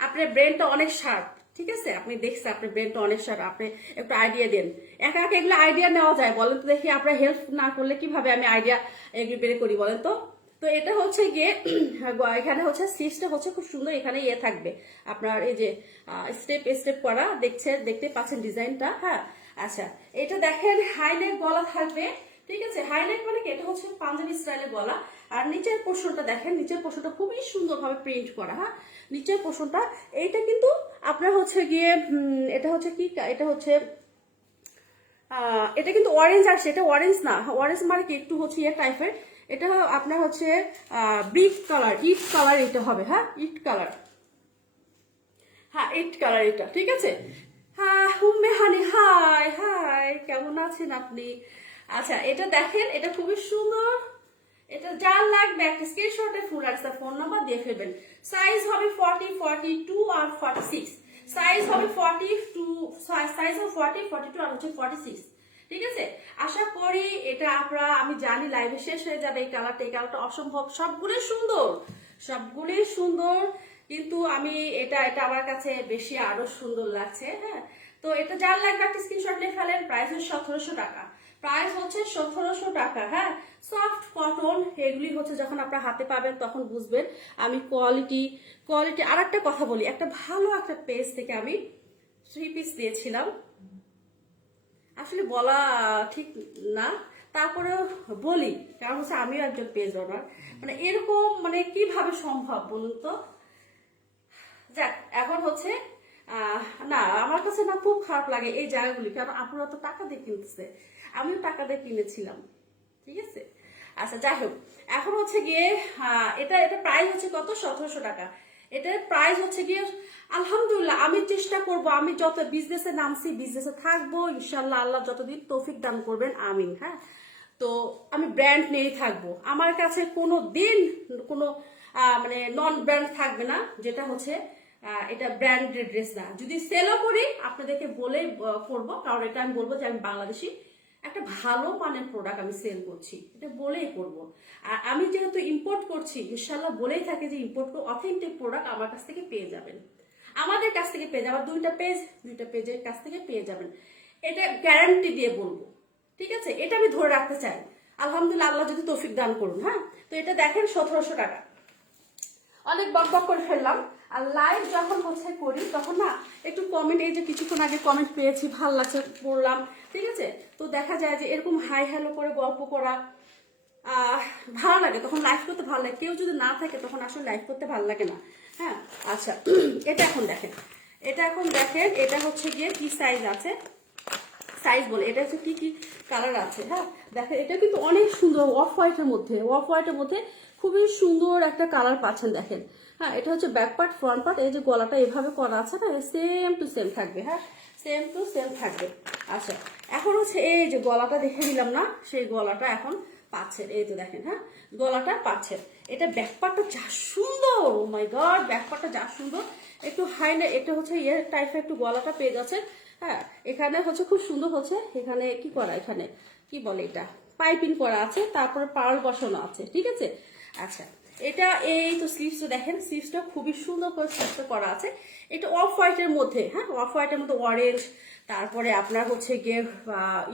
আপনার ব্রেনটা অনেক শার্প, ঠিক আছে, আপনি দেখছেন আপনার ব্রেনটা অনেক শার্প, আপনি একটু আইডিয়া দেন। একা একা এগুলো আইডিয়া নেওয়া যায় বলেন তো দেখি? আপনার হেল্প না করলে কিভাবে আমি আইডিয়া এগুলো বের করি বলেন তো? তো এটা হচ্ছে গিয়ে এখানে হচ্ছে সিস্টেম হচ্ছে খুব সুন্দর, এখানে ইয়ে থাকবে আপনার এই যে স্টেপ করা, দেখতে পাচ্ছেন ডিজাইনটা। হ্যাঁ আচ্ছা, এটা দেখেন হাইনেক গলা থাকবে, ঠিক আছে। হাইলাইট মানে কি, এটা হচ্ছে পাঞ্জাবি স্টাইলের গলা। আর নিচের পোর্শনটা দেখেন, নিচের পোর্শনটা খুবই সুন্দরভাবে প্রিন্ট করা। হ্যাঁ নিচের পোর্শনটা এইটা কিন্তু আপনার হচ্ছে গিয়ে এটা হচ্ছে কি, এটা কিন্তু অরেঞ্জ আসছে, এটা অরেঞ্জ না। অরেঞ্জ মানে কি একটু হচ্ছে ইয়ে টাইপের, এটা আপনার হচ্ছে ব্রিক কালার, ইট কালার এটা হবে। হ্যাঁ ইট কালার, হ্যাঁ ইট কালার এটা, ঠিক আছে। হ্যাঁ হুম্মে হানি, হাই হাই, কেমন আছেন আপনি? আচ্ছা এটা দেখেন, এটা খুবই সুন্দর। এটা যার লাগবে একটা স্ক্রিনশটে ফুল আসছে ফোন নাম্বার দিয়ে ফেলবেন। সাইজ হবে 40, 42 আর 46। সাইজ হবে 42, সাইজ হবে 40, 42 আর হচ্ছে 46, ঠিক আছে। আশা করি এটা আপনারা, আমি জানি লাইভে শেষ হয়ে যাবে এই কালারটা অসম্ভব, সবগুলোই সুন্দর, কিন্তু আমি এটা আমার কাছে বেশি আরো সুন্দর লাগছে। হ্যাঁ তো এটা যার লাগবে একটা স্ক্রিনশট নিয়ে ফেলেন। প্রাইস হচ্ছে 1700 টাকা, প্রাইস হচ্ছে 1700 টাকা। হ্যাঁ সফট কটন, এগুলি হচ্ছে যখন আপনার হাতে পাবেন তখন বুঝবেন আমি কোয়ালিটি। আর একটা কথা বলি, একটা ভালো একটা পেজ থেকে আমি 3 পিস দিয়েছিলাম, আসলে বলা ঠিক না, তারপরেও বলি, কারণ হচ্ছে আমিও একজন পেজ ওনার, মানে এরকম মানে কিভাবে সম্ভব বলুন তো? যাক এখন হচ্ছে না, আমার কাছে না খুব খারাপ লাগে এই জায়গাগুলি, কারণ আপনারা তো টাকা দিয়ে কিনতেছে, আমিও টাকা দিয়ে কিনেছিলাম, ঠিক আছে। আচ্ছা যাই হোক, এখন হচ্ছে গিয়ে এটা প্রাইস হচ্ছে কত, 1700 টাকা। এটার প্রাইস হচ্ছে গিয়ে আলহামদুলিল্লাহ আমি চেষ্টা করব, আমি যত বিজনেসে নামছি বিজনেসে থাকবো ইনশাল্লাহ, আল্লাহ যতদিন তৌফিক দান করবেন আমিন। হ্যাঁ তো আমি ব্র্যান্ড নিয়েই থাকবো, আমার কাছে কোনো দিন কোনো মানে নন ব্র্যান্ড থাকবে না, যেটা হচ্ছে এটা ব্র্যান্ডেড ড্রেস না। যদি সেলও করি আপনাদেরকে বলেই করবো, কারণ এটা আমি বলবো যে আমি বাংলাদেশি একটা ভালো মানের প্রোডাক্ট আমি সেল করছি, এটা বলেই করবো। আর আমি যেহেতু ইম্পোর্ট করছি ইনশাল্লাহ বলেই থাকে যে ইম্পোর্ট অথেন্টিক প্রোডাক্ট আমার কাছ থেকে পেয়ে যাবেন, আমাদের কাছ থেকে পেয়ে যাবেন, দুইটা পেজের কাছ থেকে পেয়ে যাবেন, এটা গ্যারান্টি দিয়ে বলবো, ঠিক আছে। এটা আমি ধরে রাখতে চাই, আলহামদুলিল্লাহ আল্লাহ যদি তৌফিক দান করুন। হ্যাঁ তো এটা দেখেন 1700 টাকা। অনেক বকবক করে ফেললাম। আর লাইভ যখন হচ্ছে করি তখন না একটু কমেন্ট, এই যে কিছুক্ষণ আগে কমেন্ট পেয়েছি, ভাল লাগছে পড়লাম, ঠিক আছে। তো দেখা যায় যে এরকম হাই হ্যালো করে গল্প করা ভালো লাগে, তখন লাইভ করতে ভালো লাগে। কেউ যদি না থাকে তখন আসলে লাইভ করতে ভালো লাগে না। হ্যাঁ, আচ্ছা এটা এখন দেখেন, এটা হচ্ছে গিয়ে কি সাইজ আছে, সাইজ বলে এটা হচ্ছে কি কি কালার আছে। হ্যাঁ দেখেন, এটা কিন্তু অনেক সুন্দর, অফ হোয়াইটের মধ্যে খুবই সুন্দর একটা কালার পাচ্ছেন দেখেন। হ্যাঁ, এটা হচ্ছে ব্যাক পার্ট, ফ্রন্ট পার্ট, এই যে গলাটা এভাবে করা আছে না, সেম টু সেম থাকবে। হ্যাঁ, সেম টু সেম থাকবে। আচ্ছা, এখন হচ্ছে এই যে গলাটা দেখে দিলাম না, সেই গলাটা এখন পাচ্ছেন, এই তো দেখেন। হ্যাঁ, গলাটা পাচ্ছেন। এটা ব্যাক পার্টটা যা সুন্দর, ও মাই গড, ব্যাক পার্টটা যা সুন্দর, একটু হাই না, এটা হচ্ছে ইয়ে টাইপের একটু গলাটা পেয়ে যাচ্ছে। হ্যাঁ, এখানে হচ্ছে খুব সুন্দর হচ্ছে, এখানে কি করা, এখানে কি বলে এটা, পাইপিং করা আছে, তারপরে পার্ল বসানো আছে, ঠিক আছে। আচ্ছা, এটা এই তো স্লিভসটা দেখেন, স্লিভসটা খুবই সুন্দর করে স্লিভসটা করা আছে। এটা অফ হোয়াইটের মধ্যে, হ্যাঁ অফ হোয়াইটের মধ্যে অরেঞ্জ, তারপরে আপনার হচ্ছে গিয়ে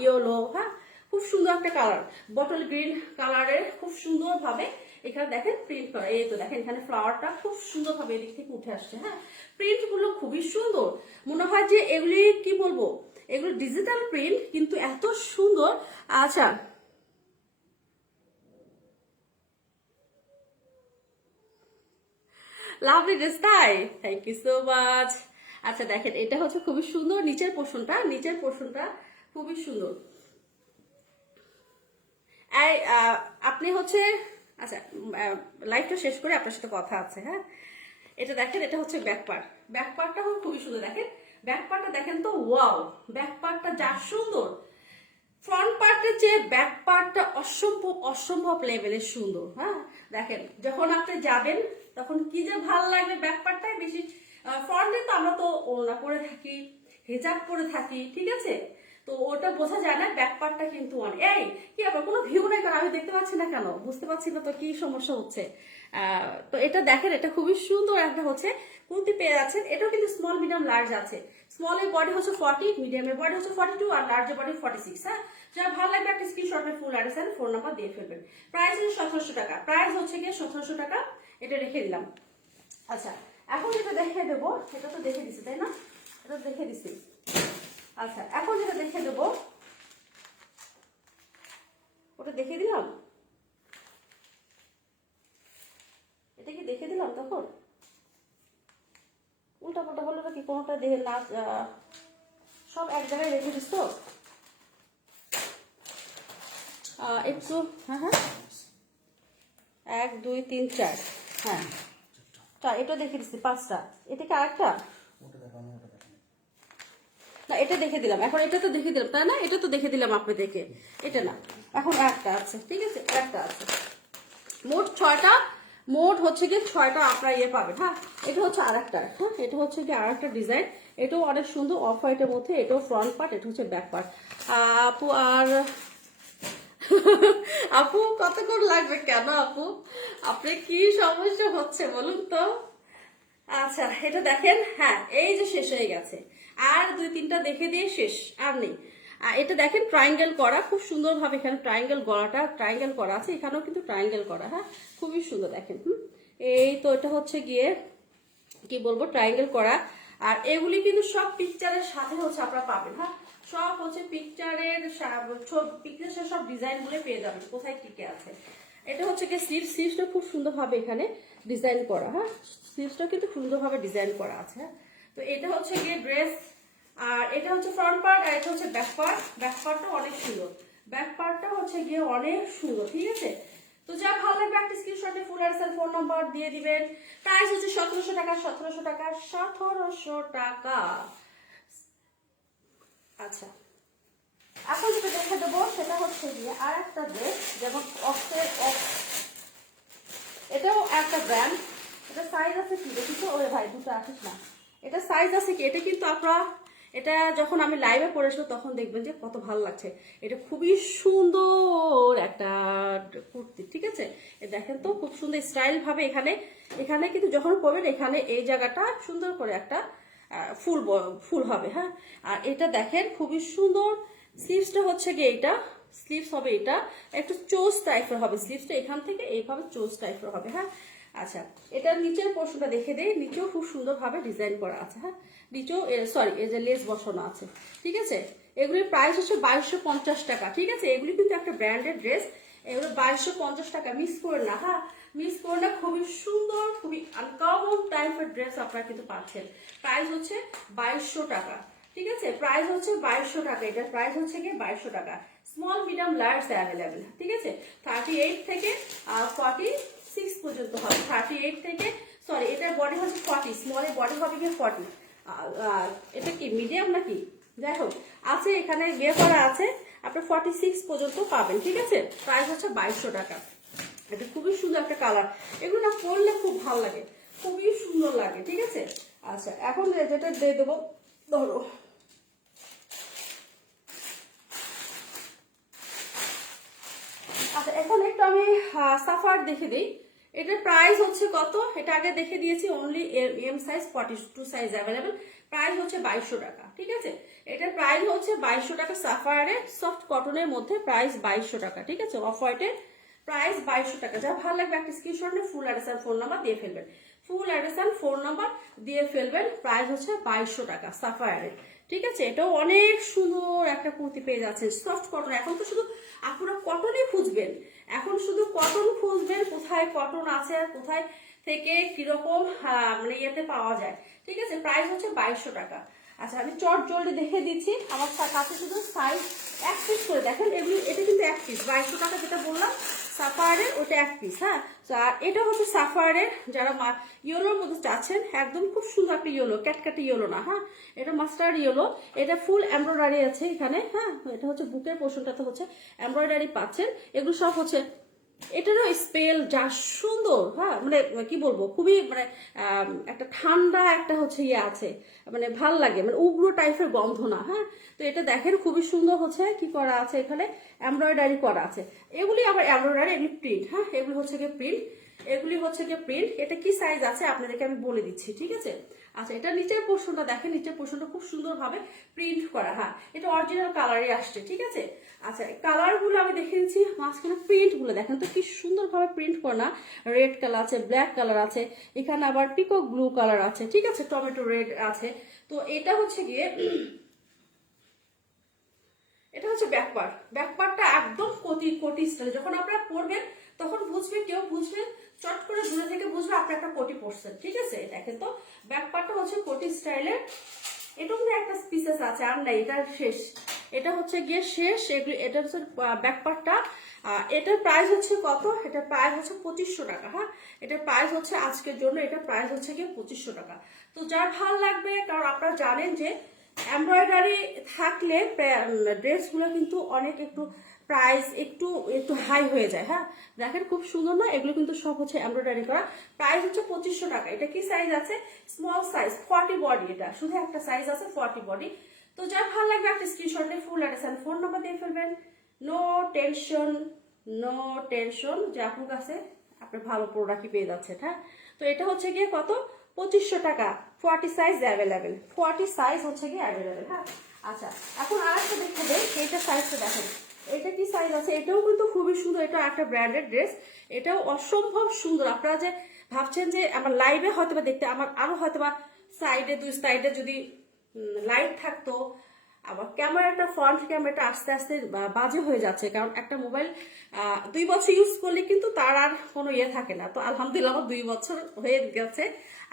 ইয়েলো, হ্যাঁ খুব সুন্দর একটা কালার, বটল গ্রিন কালারের, খুব সুন্দর ভাবে এখানে দেখেন প্রিন্ট করা। এই তো দেখেন এখানে ফ্লাওয়ারটা খুব সুন্দর ভাবে এদিক থেকে উঠে আসছে। হ্যাঁ, প্রিন্ট গুলো খুবই সুন্দর, মনে হয় যে এগুলি কি বলবো, এগুলো ডিজিটাল প্রিন্ট কিন্তু এত সুন্দর। আচ্ছা, লাভলি ড্রেস, তাই থ্যাংক ইউ সো মাচ। আচ্ছা দেখেন, এটা হচ্ছে খুবই সুন্দর, নিচের পোর্শনটা খুবই সুন্দর। এই আপনি হচ্ছে, আচ্ছা লাইভটা শেষ করে আপনার সাথে কথা আছে। হ্যাঁ, এটা দেখেন, এটা হচ্ছে ব্যাক পার্ট, ব্যাক পার্টটা খুবই সুন্দর দেখেন, ব্যাক পার্টটা দেখেন তো, ওয়াও, ব্যাক পার্টটা যা সুন্দর, ফ্রন্ট পার্টের যে ব্যাক পার্টটা অসম্ভব লেভেলের সুন্দর। হ্যাঁ দেখেন, যখন আপনি যাবেন তখন কি যে ভালো লাগবে, ব্যাক পার্টটাই বেশি। ফ্রন্টে তো আমরা তো ওড়না পরে থাকি, হেজাব পরে থাকি, ঠিক আছে, তো ওটা বোঝা যায় না, ব্যাক পার্টটা কিন্তু অনেক। এই কি ব্যাপার, কোনো ভিউ নাই কেন, আমি দেখতে পাচ্ছি না কেন, বুঝতে পারছি না তো কি সমস্যা হচ্ছে। তো এটা দেখেন, এটা খুবই সুন্দর একটা হচ্ছে কুর্তি পেয়ে যাচ্ছেন। এটাও কিন্তু স্মল মিডিয়াম লার্জ আছে। স্মলের বডি হচ্ছে 40, মিডিয়ামের বডি হচ্ছে 42 আর লার্জের বডি 46। হ্যাঁ, যারা ভালো লাগবে একটা স্ক্রিনশটের full address and phone number দিয়ে ফেলবেন। প্রাইস হচ্ছে 1700 টাকা, প্রাইস হচ্ছে গিয়ে 1700 টাকা, এটা রেখে দিলাম। আচ্ছা, এখন যেটা দেখে দেবো, সেটা তো দেখে দিছি তাই না, এটা দেখে দিছি। আচ্ছা, এখন যেটা দেখে দেবো, ওটা দেখে দিলাম, এটা কি দেখে দিলাম তখন, উল্টা পাল্টা হলো নাকি কোনোটা দেখে না, সব এক জায়গায় রেখে দিস তো একটু। হ্যাঁ হ্যাঁ, 1 2 3 4, হ্যাঁ এটা দেখে দিচ্ছি 5টা, এটা কি আরেকটা না, এটা দেখে দিলাম, এখন এটা তো দেখে দিলাম তাই না, এটা তো দেখে দিলাম আপনাদেরকে, এটা না, এখন একটা আছে, ঠিক আছে, একটা আছে, মোট 6টা, মোট হচ্ছে কি 6টা আপনারা ইয়ে পাবেন। হ্যাঁ, এটা হচ্ছে আরেকটা, হ্যাঁ এটা হচ্ছে কি আরেকটা ডিজাইন, এটাও অনেক সুন্দর, অফ হোয়াইটের মধ্যে, এটাও ফ্রন্ট পার্ট, এটা হচ্ছে ব্যাক পার্ট। আপু আর আপু কতক্ষণ লাগবে, কেন আপু আপনি কি সমস্যা হচ্ছে বলুন তো। আচ্ছা, এটা দেখেন, হ্যাঁ এই যে শেষ হয়ে গেছে, আর 2 3টা দেখে দিয়ে শেষ, আর নেই। এটা দেখেন ট্রায়াঙ্গেল করা, খুব সুন্দর ভাবে এখানে ট্রায়াঙ্গেল গলাটা ট্রায়াঙ্গেল করা আছে, এখানেও কিন্তু ট্রায়াঙ্গেল করা। হ্যাঁ, খুবই সুন্দর দেখেন। এই তো এটা হচ্ছে গিয়ে কি বলবো, ট্রায়াঙ্গেল করা। আর এগুলি কিন্তু সব পিকচারের সাথে হচ্ছে আপনারা পাবেন। হ্যাঁ, সব হচ্ছে পিকচারের সব ডিজাইন গুলো পেয়ে যাবেন, কোথায় টিকে আছে। এটা হচ্ছে কি স্লিভসটা খুব সুন্দরভাবে এখানে ডিজাইন করা। হ্যাঁ, স্লিভসটা কিন্তু সুন্দরভাবে ডিজাইন করা আছে। হ্যাঁ, তো এটা হচ্ছে গিয়ে ড্রেস, আর এটা হচ্ছে ফ্রন্ট পার্ট, আর এটা হচ্ছে ব্যাক পার্ট। ব্যাক পার্টটা অনেক সুন্দর, ব্যাক পার্টটা হচ্ছে গিয়ে অনেক সুন্দর, ঠিক আছে। তো যা ভালো লাগবে একটা স্ক্রিনশটে ফুল অ্যাড্রেস ফোন নাম্বার দিয়ে দিবেন। প্রাইস হচ্ছে 1700 টাকা, 1700 টাকা, 1700 টাকা। আচ্ছা, এখন যেটা দেখে দেবো সেটা হচ্ছে গিয়ে আর একটা ড্রেস, যেমন এটাও একটা ব্র্যান্ড, এটা সাইজ আছে কি দেখি তো, ওরে ভাই দুটো আসিস না, এটা সাইজ আছে কি, এটা কিন্তু আপনারা, এটা যখন আমি লাইভে পড়েছিলাম তখন দেখবেন যে কত ভালো লাগছে, এটা খুবই সুন্দর একটা কুর্তি, ঠিক আছে। দেখেন তো খুব সুন্দর স্টাইল ভাবে এখানে, এখানে কিন্তু যখন পরবেন এখানে এই জায়গাটা সুন্দর করে একটা ফুল হবে। হ্যাঁ, আর এটা দেখেন খুবই সুন্দর, স্লিভসটা হচ্ছে গিয়ে এইটা, স্লিভস হবে এটা একটু চোজ টাইপের হবে, স্লিভসটা এখান থেকে এইভাবে চোজ টাইপের হবে। হ্যাঁ, আচ্ছা, এটার নিচের পোর্শনটা দেখে দেই, নিচেও খুব সুন্দরভাবে ডিজাইন করা আছে। হ্যাঁ, নিচেও সরি এই যে লেস বসানো আছে, ঠিক আছে। এগুলির প্রাইস হচ্ছে 2250 টাকা, ঠিক আছে। এগুলি কিন্তু একটা ব্র্যান্ডেড ড্রেস, এগুলো 2250 টাকা, মিস করে না। হ্যাঁ, মিস করে না, খুবই সুন্দর, খুবই আনকমন টাইপের ড্রেস আপনারা কিন্তু পাচ্ছেন। প্রাইস হচ্ছে 2200 টাকা, ঠিক আছে। প্রাইস হচ্ছে 2200 টাকা, এটার প্রাইস হচ্ছে কি 2200 টাকা। স্মল মিডিয়াম লার্জ অ্যাভেলেবেল, ঠিক আছে। 38 থেকে 46 পর্যন্ত হবে, 38 থেকে, সরি এটার বডি হচ্ছে 40, স্মলের বডি হবে কি 40। এটা কি মিডিয়াম নাকি, যাই হোক আছে, এখানে বিয়ে করা আছে, আপনি 46 পর্যন্ত পাবেন, ঠিক আছে। প্রাইস হচ্ছে 2200 টাকা। এটা খুবই সুন্দর একটা কালার, এগুলো না পরলে খুব ভালো লাগে, খুবই সুন্দর লাগে, ঠিক আছে। আচ্ছা, এখন যেটা দিয়ে দেবো, ধরো আচ্ছা, এখন একটু আমি সাফার দেখে দিই। এটার প্রাইস হচ্ছে কত, এটা আগে দেখে দিয়েছি, only M size 42 size available. Price হচ্ছে 2200 টাকা, ঠিক আছে। এটার প্রাইস হচ্ছে 2200 টাকা, সাফায়ারের সফট কটনের মধ্যে প্রাইস 2200 টাকা, ঠিক আছে। অফ হোয়াইটের প্রাইস 2200 টাকা। যা ভালো লাগবে একটা স্ক্রিনশট নিয়ে ফুল অ্যাড্রেস আর ফোন নাম্বার দিয়ে ফেলবেন, ফুল অ্যাড্রেস আর ফোন নাম্বার দিয়ে ফেলবেন। প্রাইস হচ্ছে 2200 টাকা সাফায়ারের, ঠিক আছে। এটাও অনেক সুন্দর একটা কুর্তি পেয়ে যাচ্ছে, সফট কটন। এখন তো শুধু আপনারা কটনই খুঁজবেন, এখন শুধু কটন খুঁজবেন, কোথায় কটন আছে আর কোথায় থেকে কিরকম মানে ইয়েতে পাওয়া যায়, ঠিক আছে। প্রাইস হচ্ছে 2200 টাকা। আচ্ছা, আমি চট জলদি দেখে দিচ্ছি, আমার কাছে শুধু সাইজ এক পিস করে দেখেন, এগুলি এটা কিন্তু এক পিস 2200 টাকা, যেটা বললাম সাফায়ারের ওটা এক পিস। হ্যাঁ, আর এটা হচ্ছে সাফায়ারের, যারা ইয়েলোর মধ্যে চাচ্ছেন, একদম খুব সুন্দর একটা ইয়েলো, ক্যাটকাটি ইয়েলো না, হ্যাঁ এটা মাস্টার্ড ইয়েলো। এটা ফুল এমব্রয়ডারি আছে এখানে। হ্যাঁ, এটা হচ্ছে বুকের পোর্শনটাতে হচ্ছে এমব্রয়ডারি পাচ্ছেন, এগুলো সব হচ্ছে। এটারও স্পেল যা সুন্দর, হ্যাঁ মানে কি বলবো, খুবই মানে একটা ঠান্ডা একটা হচ্ছে ইয়ে আছে, মানে ভাল লাগে, মানে উগ্র টাইপের গন্ধ না। হ্যাঁ, তো এটা দেখেন খুবই সুন্দর হচ্ছে কি করা আছে, এখানে এমব্রয়ডারি করা আছে। এগুলি আবার এমব্রয়ডারি, এগুলি প্রিন্ট। হ্যাঁ, এগুলি হচ্ছে গিয়ে প্রিন্ট, এগুলি হচ্ছে গিয়ে প্রিন্ট। এটা কি সাইজ আছে আপনাদেরকে আমি বলে দিচ্ছি, ঠিক আছে। আচ্ছা, এটা নিচের পোর্শনটা দেখেন, নিচের পোর্শনটা খুব সুন্দরভাবে প্রিন্ট করা। হ্যাঁ, এটা অরিজিনাল কালারে আসছে, ঠিক আছে। আচ্ছা, কালার গুলো আমি দেখে দিচ্ছি, মাঝখানে প্রিন্ট গুলো দেখেন তো কি সুন্দরভাবে প্রিন্ট করা। রেড কালার আছে, ব্ল্যাক কালার আছে, এখানে আবার পিকক ব্লু কালার আছে, ঠিক আছে, টমেটো রেড আছে। তো এটা হচ্ছে গিয়ে, এটা হচ্ছে ব্যাকপার্ট। ব্যাকপার্টটা একদম কোটি কোটি স্টাইল, যখন আপনারা পরবেন তখন বুঝবেন, কেউ বুঝবেন চট করে দূরে থেকে বুঝবে আপনি একটা কোটি পরছেন, ঠিক আছে। দেখেন তো ব্যাকপার্টটা হচ্ছে কোটি স্টাইলের। এটা মনে একটা পিসেস আছে, আর নাই, এটা শেষ, এটা হচ্ছে গিয়ে শেষ। এটা হচ্ছে ব্যাকপার্টটা। এটার প্রাইস হচ্ছে কত, এটার প্রাইস হচ্ছে 2500 টাকা। হ্যাঁ, এটার প্রাইস হচ্ছে আজকের জন্য, এটার প্রাইস হচ্ছে গিয়ে 2500 টাকা। তো যার ভাল লাগবে, কারণ আপনারা জানেন যে এমব্রয়ডারি থাকলে ড্রেসগুলো কিন্তু অনেক একটু প্রাইস একটু একটু হাই হয়ে যায়। হ্যাঁ, দেখেন খুব সুন্দর না, এগুলো কিন্তু সব হচ্ছে এমব্রয়ডারি করা। প্রাইস হচ্ছে 2500 টাকা। এটা কি সাইজ আছে, স্মল সাইজ 40 বডি, এটা শুধু একটা সাইজ আছে 40 বডি। তো যার ভালো লাগবে একটা স্ক্রিনশট নিয়ে ফুল অ্যাড্রেস আর ফোন নাম্বার দিয়ে ফেলবেন। নো টেনশন, নো টেনশন, যে আপনার কাছে আপনার ভালো প্রোডাক্টই পেয়ে যাচ্ছেন। হ্যাঁ, তো এটা হচ্ছে গিয়ে কত, 2500 টাকা। 40 সাইজ অ্যাভেলেবেল, 40 সাইজ হচ্ছে গিয়ে অ্যাভেলেবেল। হ্যাঁ, আচ্ছা, এখন আরেকটা দেখে দেয়, এইটা সাইজটা দেখেন, এটা কি সাইজ আছে। এটাও কিন্তু খুবই সুন্দর, এটা একটা ব্র্যান্ডেড ড্রেস, এটাও অসম্ভব সুন্দর। আপনারা যে ভাবছেন যে আমার লাইভে হয়তো বা দেখতে, আমার আরো হয়তো বা সাইডে, দুই সাইডে যদি লাইট থাকতো, আবার ক্যামেরাটা, ফ্রন্ট ক্যামেরাটা আস্তে আস্তে বাজে হয়ে যাচ্ছে, কারণ একটা মোবাইল 2 বছর ইউজ করলে কিন্তু তার আর কোনো ইয়ে থাকে না। তো আলহামদুলিল্লাহ আমার 2 বছর হয়ে গেছে,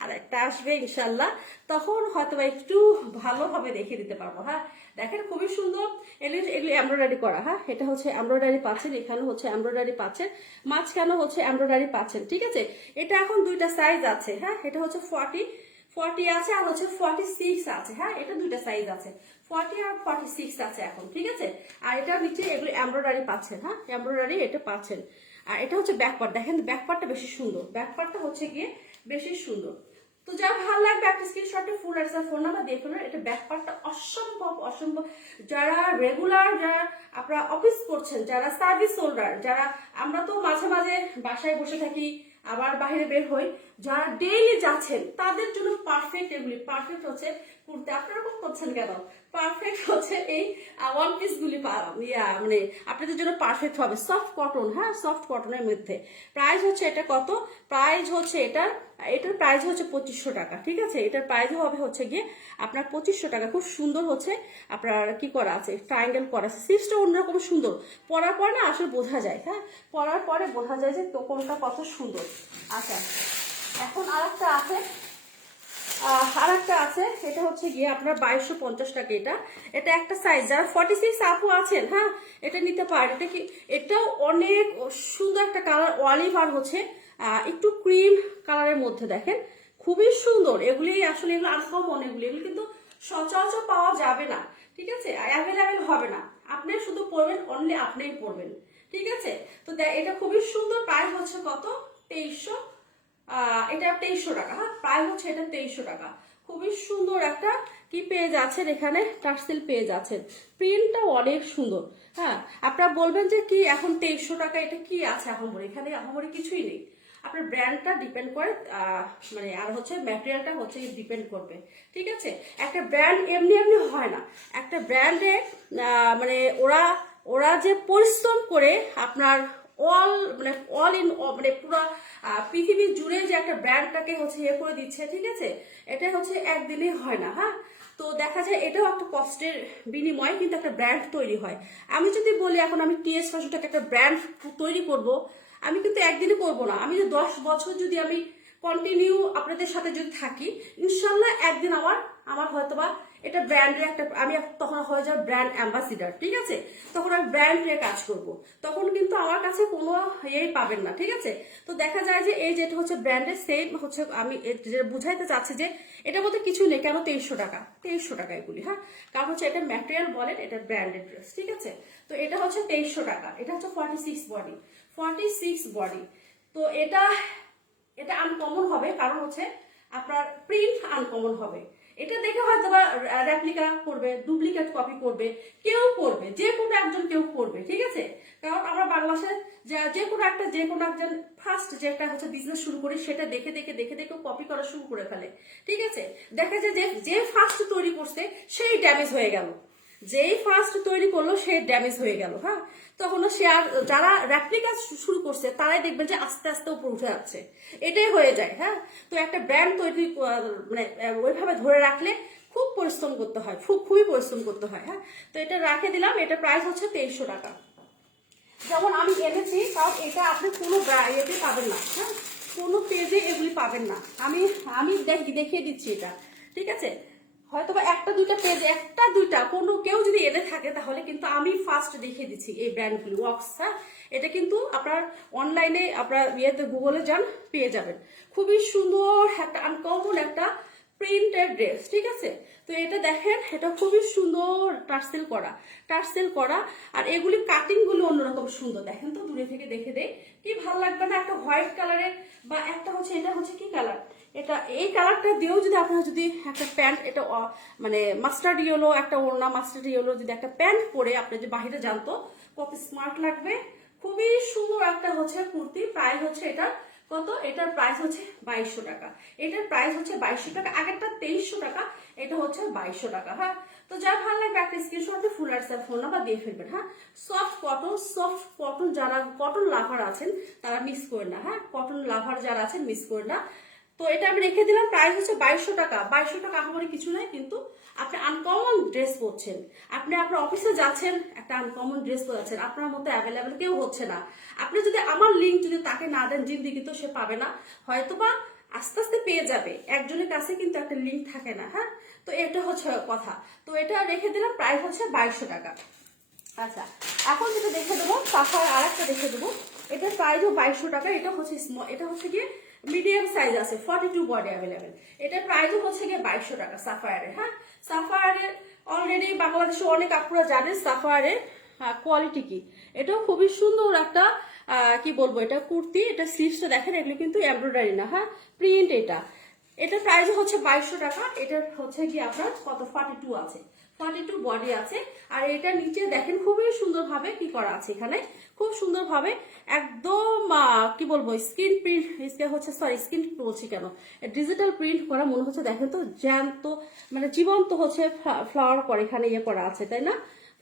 আর একটা আসবে ইনশাল্লাহ, তখন হয়তো বা একটু ভালোভাবে দেখিয়ে দিতে পারবো। হ্যাঁ, দেখেন খুবই সুন্দর, এগুলি এমব্রয়ডারি করা। হ্যাঁ, এটা হচ্ছে এমব্রয়ডারি পাচ্ছেন, এখানে হচ্ছে এমব্রয়ডারি পাচ্ছেন, মাঝখানে হচ্ছে এমব্রয়ডারি পাচ্ছেন, ঠিক আছে। এটা এখন দুইটা সাইজ আছে। হ্যাঁ, এটা হচ্ছে 40 আছে, আর হচ্ছে 46 আছে। হ্যাঁ, এটা দুইটা সাইজ আছে, 40 আর 46 আছে এখন, ঠিক আছে। আর এটা নিচে এগুলো এমব্রয়ডারি পাচ্ছেন। হ্যাঁ, এমব্রয়ডারি এটা পাচ্ছেন। আর এটা হচ্ছে ব্যাকপার্ট, দেখেন ব্যাকপার্টটা বেশি সুন্দর, ব্যাকপার্টটা হচ্ছে গিয়ে বেশি সুন্দর। তো যা ভালো লাগবে একটা স্ক্রিনশটে ফুল অ্যাড্রেস ফোন নাম্বার দিয়ে ফেলবেন। এটা ব্যাকপার্টটা অসম্ভব অসম্ভব। যারা রেগুলার, যারা আপনারা অফিস করছেন, যারা সার্ভিস হোল্ডার, যারা, আমরা তো মাঝে মাঝে বাসায় বসে থাকি, আবার বাইরে বের হই, যারা ডেইলি যাচ্ছেন, তাদের জন্য পারফেক্ট। এগুলি পারফেক্ট হচ্ছে কুর্তি আপনারা কোন করছেন কেন? পারফেক্ট হচ্ছে এই ওয়ান পিস গুলি মানে আপনাদের জন্য পারফেক্ট হবে। সফট কটন, হ্যাঁ সফট কটনের মধ্যে। প্রাইস হচ্ছে এটা কত? প্রাইস হচ্ছে এটার প্রাইস হচ্ছে 2500 টাকা। ঠিক আছে, এটার প্রাইস হবে হচ্ছে গিয়ে আপনার 2500 টাকা। খুব সুন্দর হচ্ছে আপনার কি করা আছে, ট্রায়াঙ্গেল করা আছে, সিস্টটা অন্যরকম সুন্দর। পরার পর না আসলে বোঝা যায়, হ্যাঁ পরার পরে বোঝা যায় যে তো কোনটা কত সুন্দর। আচ্ছা, এখন আরেকটা আছে, এটা হচ্ছে গিয়ে আপনার 2250 টাকা। এটা একটা সাইজ, যারা 46 আপু আছেন হ্যাঁ এটা নিতে পারেন। এটা কি, এটাও অনেক সুন্দর একটা কালার, অলিভ আর হচ্ছে একটু ক্রিম কালারের মধ্যে দেখেন, খুবই সুন্দর। এগুলি আসলে এগুলো আনকমন, এগুলি কিন্তু সচরাচর পাওয়া যাবে না। ঠিক আছে, অ্যাভেলেবেল হবে না। আপনি শুধু পরবেন, অনলি আপনিই পরবেন। ঠিক আছে, তো এটা খুবই সুন্দর। প্রাইস হচ্ছে কত? 2300। এটা 2300 টাকা। হ্যাঁ প্রাইস হচ্ছে এটা 2300 টাকা। খুবই সুন্দর একটা কি পেয়ে যাচ্ছেন এখানে, টার্সেল পেয়ে যাচ্ছেন। প্রিন্টটা অনেক সুন্দর। হ্যাঁ আপনারা বলবেন যে কি এখন 2300 টাকা এটা কি আছে আহামরি? এখানে আহামরি কিছুই নেই। আপনার ব্র্যান্ডটা ডিপেন্ড করে, মানে আর হচ্ছে ম্যাটেরিয়ালটা হচ্ছে ডিপেন্ড করবে। ঠিক আছে, একটা ব্র্যান্ড এমনি এমনি হয় না। একটা ব্র্যান্ডে মানে ওরা যে পরিশ্রম করে আপনার অল ইন মানে পুরো পৃথিবী জুড়ে যে একটা ব্র্যান্ডটাকে হচ্ছে ইয়ে করে দিচ্ছে। ঠিক আছে, এটা হচ্ছে একদিনে হয় না। হ্যাঁ তো দেখা যায় এটাও একটা কষ্টের বিনিময়ে কিন্তু একটা ব্র্যান্ড তৈরি হয়। আমি যদি বলি এখন আমি টিএস ফ্যাশনটাকে একটা ব্র্যান্ড তৈরি করব, আমি কিন্তু একদিনে করব না। আমি যে 10 বছর যদি আমি কন্টিনিউ আপনাদের সাথে যদি থাকি, ইনশাল্লাহ একদিন আমার হয়তোবা এটা ব্র্যান্ডের একটা, আমি তখন হয়ে যাবে ব্র্যান্ড অ্যাম্বাসিডার। ঠিক আছে, তখন আমি ব্র্যান্ডে কাজ করব, তখন কিন্তু আমার কাছে কোনো ইয়েই পাবেন না। ঠিক আছে, তো দেখা যায় যে এই যেটা হচ্ছে ব্র্যান্ডের সেম হচ্ছে, আমি বুঝাইতে চাচ্ছি যে এটা বলতে কিছু নেই। কেন 2300 টাকা? 2300 টাকা এগুলি। হ্যাঁ কারণ হচ্ছে এটা ম্যাটেরিয়াল বলেন, এটা ব্র্যান্ডেড ড্রেস। ঠিক আছে, তো এটা হচ্ছে 2300 টাকা। এটা হচ্ছে 46 বডি। তো এটা আনকমন হবে, কারণ হচ্ছে আপনার প্রিন্ট আনকমন হবে। এটা দেখে হয়তো বা রেপ্লিকা করবে, ডুপ্লিকেট কপি করবে, কেউ করবে, যে কোনো একজন কেউ করবে। ঠিক আছে, কারণ আমরা বাংলাদেশে যে কোনো একজন ফার্স্ট যেটা হচ্ছে বিজনেস শুরু করি, সেটা দেখে কপি করা শুরু করে ফেলে। ঠিক আছে, দেখা যায় যে ফার্স্ট তৈরি করছে সেই ড্যামেজ হয়ে গেল, যেই ফার্স্ট তৈরি করলো সে ড্যামেজ হয়ে গেল। হ্যাঁ তখন সে আর, যারা রেপ্লিকা শুরু করছে তারাই দেখবে যে আস্তে আস্তে উপর উঠে যাচ্ছে, এটাই হয়ে যায়। হ্যাঁ তো একটা ব্র্যান্ড তৈরি মানে ওইভাবে ধরে রাখলে খুব পরিশ্রম করতে হয়, খুবই পরিশ্রম করতে হয়। হ্যাঁ তো এটা রেখে দিলাম। এটা প্রাইস হচ্ছে 2300 টাকা। যেমন আমি এনেছি, কারণ এটা আপনি কোনো ইয়েতে পাবেন না। হ্যাঁ কোনো পেজে এগুলি পাবেন না। আমি দেখিয়ে দিচ্ছি এটা। ঠিক আছে, হয়তো বা একটা দুইটা কোনো কেউ যদি এনে থাকে, তাহলে কিন্তু আমি ফার্স্ট দেখিয়ে দিচ্ছি এই ব্র্যান্ডগুলি ওয়াক্স। হ্যাঁ এটা কিন্তু আপনার অনলাইনে আপনার ইয়েতে গুগলে যান, পেয়ে যাবেন। খুবই সুন্দর একটা আনকমন একটা প্রিন্টেড ড্রেস। ঠিক আছে, তো এটা দেখেন, এটা খুবই সুন্দর টার্সেল করা। আর এগুলি কাটিং গুলো অন্যরকম সুন্দর। দেখেন তো দূরে থেকে দেখে দেয় কি ভালো লাগবে না? একটা হোয়াইট কালারের, বা একটা হচ্ছে এটা হচ্ছে কি কালার, এটা এই কালারটা দিয়েও যদি আপনারা যদি একটা প্যান্ট, এটা মানে মাস্টার্ড ইয়েলো একটা ওড়না, মাস্টার্ড ইয়েলো যদি একটা প্যান্ট পরে আপনি যে বাহিরে জানতো কত স্মার্ট লাগবে। খুবই সুন্দর একটা হচ্ছে কুর্তি। প্রাইস হচ্ছে এটা কত? এটার প্রাইস হচ্ছে 2200 টাকা। এটার প্রাইস হচ্ছে 2200 টাকা। আগেরটা 2300 টাকা, এটা হচ্ছে 2200 টাকা। হ্যাঁ তো যার ভালো লাগবে একটা স্ক্রিনশট দিয়ে ফুল অ্যাড্রেস ফোন নাম্বার দিয়ে ফেলবেন। হ্যাঁ সফট কটন যারা কটন লাভার আছেন তারা মিস করেন না। হ্যাঁ কটন লাভার যারা আছেন মিস করেন না। তো এটা আমি রেখে দিলাম। প্রাইস হচ্ছে 2200 টাকা। 2200 টাকা আহামরি কিছু নয়, কিন্তু আপনি আনকমন ড্রেস পরছেন, আপনি আপনার অফিসে যাচ্ছেন, একটা আনকমন ড্রেস পরছেন, আপনার মতো অ্যাভেলেবেল কেউ হচ্ছে না। আপনি যদি আমার লিঙ্ক যদি তাকে না দেন, জিন্দিগি তো সে পাবে না। হয়তোবা আস্তে আস্তে পেয়ে যাবে, একজনের কাছে কিন্তু একটা লিঙ্ক থাকে না। হ্যাঁ তো এটা হচ্ছে কথা। তো এটা রেখে দিলাম। প্রাইস হচ্ছে 2200 টাকা। আচ্ছা, এখন যেটা দেখে দেবো, সাফার আর একটা দেখে দেবো। এটার প্রাইসও 2200 টাকা। এটা হচ্ছে এটা হচ্ছে গিয়ে মিডিয়াম সাইজ আছে, 42 বডি অ্যাভেলেবেল। এটার প্রাইসও হচ্ছে গিয়ে 2200 টাকা সাফায়ারের। হ্যাঁ সাফায়ারের অলরেডি বাংলাদেশে অনেক আপুরা জানেন সাফায়ারের কোয়ালিটি কি। এটাও খুবই সুন্দর একটা কি বলবো, এটা কুর্তি। এটা স্লিভসটা দেখেন, এগুলো কিন্তু এমব্রয়ডারি না, হ্যাঁ প্রিন্ট। এটার প্রাইস হচ্ছে 2200 টাকা। এটার হচ্ছে কি আপনার কত 42 আছে, 42 বডি আছে। আর এটা নিচে দেখেন খুবই সুন্দরভাবে কি করা আছে, এখানে খুব সুন্দরভাবে একদম কি বলবো স্ক্রিন প্রিন্ট হচ্ছে, সরি স্ক্রিন বলছি কেন, ডিজিটাল প্রিন্ট করা মনে হচ্ছে, দেখেন তো জ্যান্ত মানে জীবন্ত হচ্ছে ফ্লাওয়ার করে এখানে ইয়ে করা আছে, তাই না?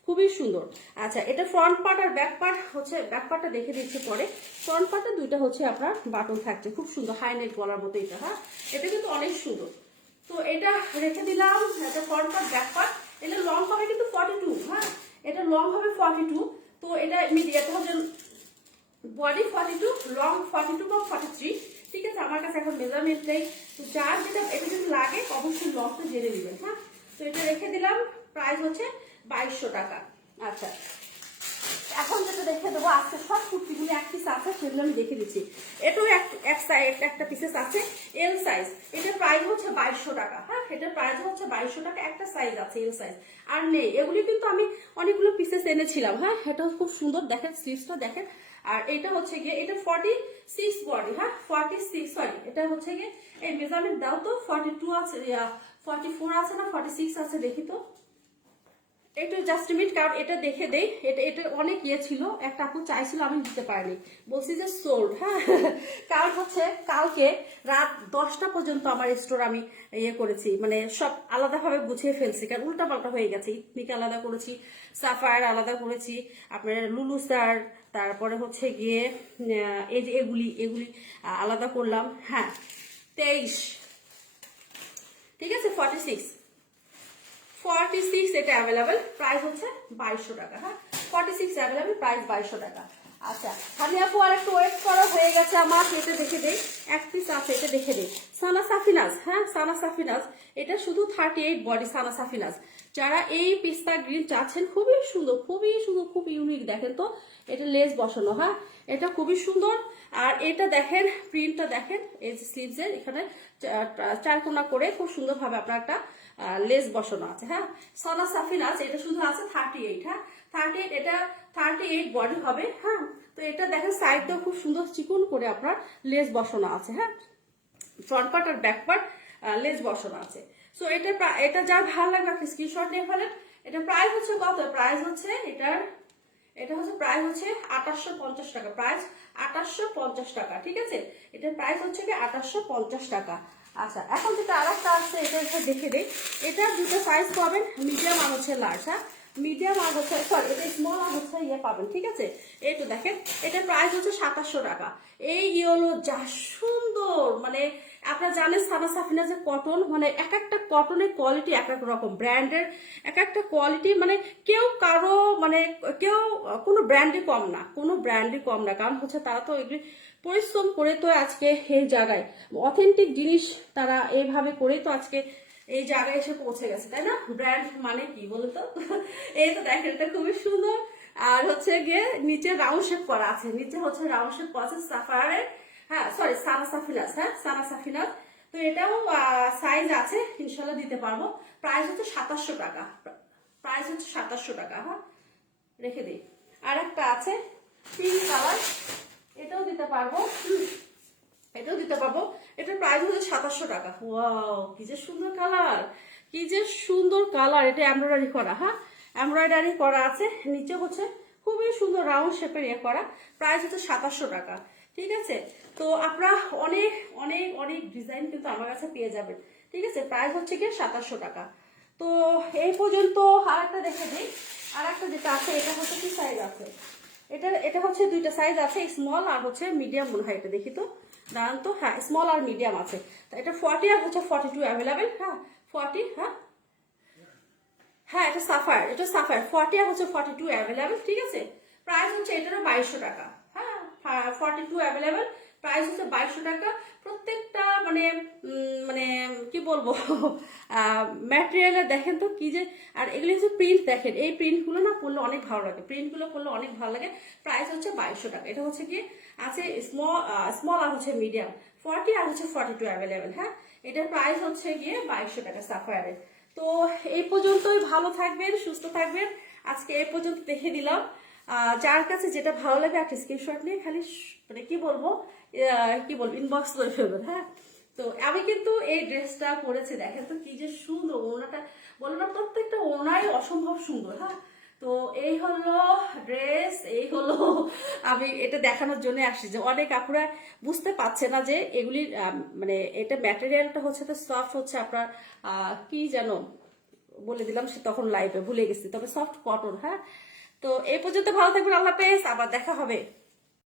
খুবই সুন্দর। আচ্ছা, এটা ফ্রন্ট পার্ট আর ব্যাক পার্ট হচ্ছে, ব্যাক পার্টটা দেখে দিচ্ছি পরে। ফ্রন্ট পার্টে দুইটা হচ্ছে আপনার বাটন থাকছে, খুব সুন্দর হাই নেক গলার মতো এটা। হ্যাঁ, এটা কিন্তু অনেক সুন্দর। তো এটা রেখে দিলাম, এটা ফ্রন্ট পার্ট ব্যাক পার্ট। এটা লং হবে কিন্তু 42। হ্যাঁ, এটা লং হবে 42। তো এটা মিডিয়াতে হবে বডি 42, লং 42 বা 43। ঠিক আছে, আমার কাছে এখন মেজারমেন্ট নেই, তো যার যেটা এটা যদি লাগে অবশ্যই লংটা জেনে নেবেন। হ্যাঁ, তো এটা রেখে দিলাম, প্রাইস হচ্ছে 2200 টাকা। আচ্ছা, এখন যেটা দেখে দেবো, আজকে সব কুর্তিগুলি এক পিস আছে সেগুলো আমি দেখে দিচ্ছি। এটাও এক সাইড একটা পিসেস আছে এল সাইজ, এটার প্রাইস হচ্ছে 2200 টাকা। হ্যাঁ, এটার প্রাইস হচ্ছে 2200 টাকা, একটা সাইজ আছে এল সাইজ, আর নেই। এগুলি কিন্তু আমি অনেকগুলো পিসেস এনেছিলাম। হ্যাঁ, এটাও খুব সুন্দর, দেখেন স্লিভসটা দেখেন। আর এটা হচ্ছে গিয়ে এটা 46 বডি। হ্যাঁ, 46, সরি এটা হচ্ছে গিয়ে এই মেজারমেন্ট দাও তো, 42 আছে, 44 আছে না 46 আছে, দেখি তো একটু জাস্ট মিনিট, কারণ এটা দেখে দেই। এটা অনেক ইয়ে ছিল, একটা আপু চাইছিল, আমি দিতে পারিনি, বলছি যে সোল্ড। হ্যাঁ, কারণ হচ্ছে কালকে রাত 10টা পর্যন্ত আমার স্টোর আমি ইয়ে করেছি, মানে সব আলাদাভাবে গুছিয়ে ফেলছি, কারণ উল্টাপাল্টা হয়ে গেছে। ইথনিক আলাদা করেছি, সাফায়ার আলাদা করেছি, আপনার লুলু স্টার, তারপরে হচ্ছে গিয়ে এই যে এগুলি আলাদা করলাম। হ্যাঁ, 23, ঠিক আছে 46 এটা অ্যাভেলেবেল, প্রাইস হচ্ছে 2200 টাকা। হ্যাঁ, 46 অ্যাভেলেবেল, প্রাইস 2200 টাকা। আচ্ছা, আমি আপু আর একটু ওয়েট করা হয়ে গেছে আমার, এটা দেখে দেই, এক পিস আছে, এটা দেখে দেই। সানা সাফিনাজ, হ্যাঁ সানা সাফিনাজ, এটা শুধু 38 বডি সানা সাফিনাজ। যারা এই পিস্তা গ্রিন চাচ্ছেন, খুবই সুন্দর, খুবই সুন্দর, খুব ইউনিক। দেখেন তো এটা লেস বসানো। হ্যাঁ, এটা খুবই সুন্দর। আর এটা দেখেন প্রিন্টটা দেখেন, এই যে স্লিভসের এখানে চারকোনা করে খুব সুন্দরভাবে আপনার একটা লেস বসানো আছে। হ্যাঁ, সানা সাফিনাজ, এটা শুধু আছে 38। হ্যাঁ, 38, এটা 38 বডি হবে। হ্যাঁ, তো এটা দেখেন সাইডটাও খুব সুন্দর চিকন করে আপনার লেস বসানো আছে। হ্যাঁ, ফ্রন্ট পার্ট আর ব্যাক পার্ট লেস বসানো আছে। সো এটা যার ভালো লাগবে একটা স্ক্রিনশট নিয়ে ফেলেন। এটা প্রাইস হচ্ছে কত? প্রাইস হচ্ছে এটা হচ্ছে প্রাইস হচ্ছে 2850 টাকা, প্রাইস 2850 টাকা। ঠিক আছে, এটার প্রাইস হচ্ছে কি 2850 টাকা। আচ্ছা, এখন যেটা আরেকটা আছে, এটা দেখে দেই। এটা দুটো সাইজ পাবেন, মিডিয়াম আর হচ্ছে লার্জ। হ্যাঁ, মিডিয়াম আর হচ্ছে, সরি এটা স্মল আর হচ্ছে ইয়ে পাবেন। ঠিক আছে, এই তো দেখেন, এটার প্রাইস হচ্ছে 2700 টাকা। এই ইয়েলো যা সুন্দর, মানে আপনারা জানেন সানা সাফিনাজের কটন, মানে এক একটা কটনের কোয়ালিটি এক এক রকম, ব্র্যান্ডের এক একটা কোয়ালিটি, মানে কেউ কারো মানে কেউ কোনো ব্র্যান্ডে কম না, কোনো ব্র্যান্ডে কম না। কারণ হচ্ছে তারা তো এগুলি পরিশ্রম করে তো আজকে এই জায়গায় অথেন্টিক জিনিস তারা এইভাবে করেই তো আজকে এই জায়গায় এসে পৌঁছে গেছে, তাই না? ব্র্যান্ড মানে কি বলতো? এই তো দেখেন, এটা খুবই সুন্দর। আর হচ্ছে গিয়ে নিচে রাউন্ড শেপ করা আছে, নিচে হচ্ছে রাউন্ড শেপ করা আছে সাফায়ারের। হ্যাঁ, সরি সানা সাফিনাজ। হ্যাঁ, সানা সাফিনাজ। তো এটাও সাইজ আছে, ইনশাল্লাহ দিতে পারবো। প্রাইস হচ্ছে 2700 টাকা, প্রাইস হচ্ছে 2700 টাকা। হ্যাঁ, রেখে দিই। আর একটা আছে পিঙ্ক কালার, এটাও দিতে পারবো, এটাও দিতে পারবো। এটার প্রাইস হচ্ছে 2700 টাকা। ওয়াও, কি যে সুন্দর কালার, কি যে সুন্দর কালার। এটা এমব্রয়ডারি করা। হ্যাঁ, এমব্রয়ডারি করা আছে, নিচে হচ্ছে খুবই সুন্দর রাউন্ড শেপের ইয়ে করা। প্রাইস হচ্ছে 2700 টাকা। ঠিক আছে, তো আপনারা অনেক অনেক অনেক ডিজাইন কিন্তু আমার কাছে পেয়ে যাবেন। ঠিক আছে, প্রাইস হচ্ছে কি 2700 টাকা। তো এই পর্যন্ত। আর একটা দেখে দিই, আর একটা যেটা আছে, এটা হচ্ছে কি সাইজ আছে, এটা হচ্ছে দুইটা সাইজ আছে, স্মল আর হচ্ছে মিডিয়াম মনে হয়। এটা দেখি তো, দাঁড়ান তো। হ্যাঁ, স্মল আর মিডিয়াম আছে। তো এটা 40 আর হচ্ছে 42 অ্যাভেলেবেল। হ্যাঁ, 40। হ্যাঁ হ্যাঁ, এটা সাফায়ার, 40 আর হচ্ছে 42 অ্যাভেলেবেল। ঠিক আছে, প্রাইস হচ্ছে এটারও 2200 টাকা। হ্যাঁ, 42 অ্যাভেলেবেল, প্রাইস হচ্ছে 2200 টাকা। প্রত্যেকটা মানে মানে কি বলবো, ম্যাটেরিয়ালে দেখেন তো কি যে, আর এগুলো হচ্ছে প্রিন্ট দেখেন, এই প্রিন্টগুলো না পরলে অনেক ভালো লাগে, প্রিন্টগুলো পরলে অনেক ভালো লাগে। প্রাইস হচ্ছে 2200 টাকা। এটা হচ্ছে কি আছে স্মল আর হচ্ছে মিডিয়াম, 40 আর হচ্ছে 42 অ্যাভেলেবেল। হ্যাঁ, এটার প্রাইস হচ্ছে গিয়ে 2200 টাকা সাফায়ারের। তো এই পর্যন্তই, ভালো থাকবেন, সুস্থ থাকবেন। আজকে এই পর্যন্ত দেখে দিলাম। যার কাছে যেটা ভালো লাগে একটা স্ক্রিনশট নিয়ে খালি মানে কি বলবো ইনবক্স করে ফেলবেন। হ্যাঁ, তো আমি কিন্তু এই ড্রেসটা পরেছি, দেখেন তো কি যে সুন্দর ওড়নাটা, বলো না প্রত্যেকটা ওড়নাই অসম্ভব সুন্দর। হ্যাঁ, তো এই হলো ড্রেস, এই হলো আমি এটা দেখানোর জন্য আসছি যে অনেক আপুরা বুঝতে পারছে না যে এগুলির মানে এটা ম্যাটেরিয়ালটা হচ্ছে তো সফট, হচ্ছে আপনার কি যেন বলে দিলাম সে তখন লাইভে ভুলে গেছি, তবে সফট কটন। হ্যাঁ, তো এই পর্যন্ত ভালো থাকবেন, আল্লাহ হাফেজ, আবার দেখা হবে।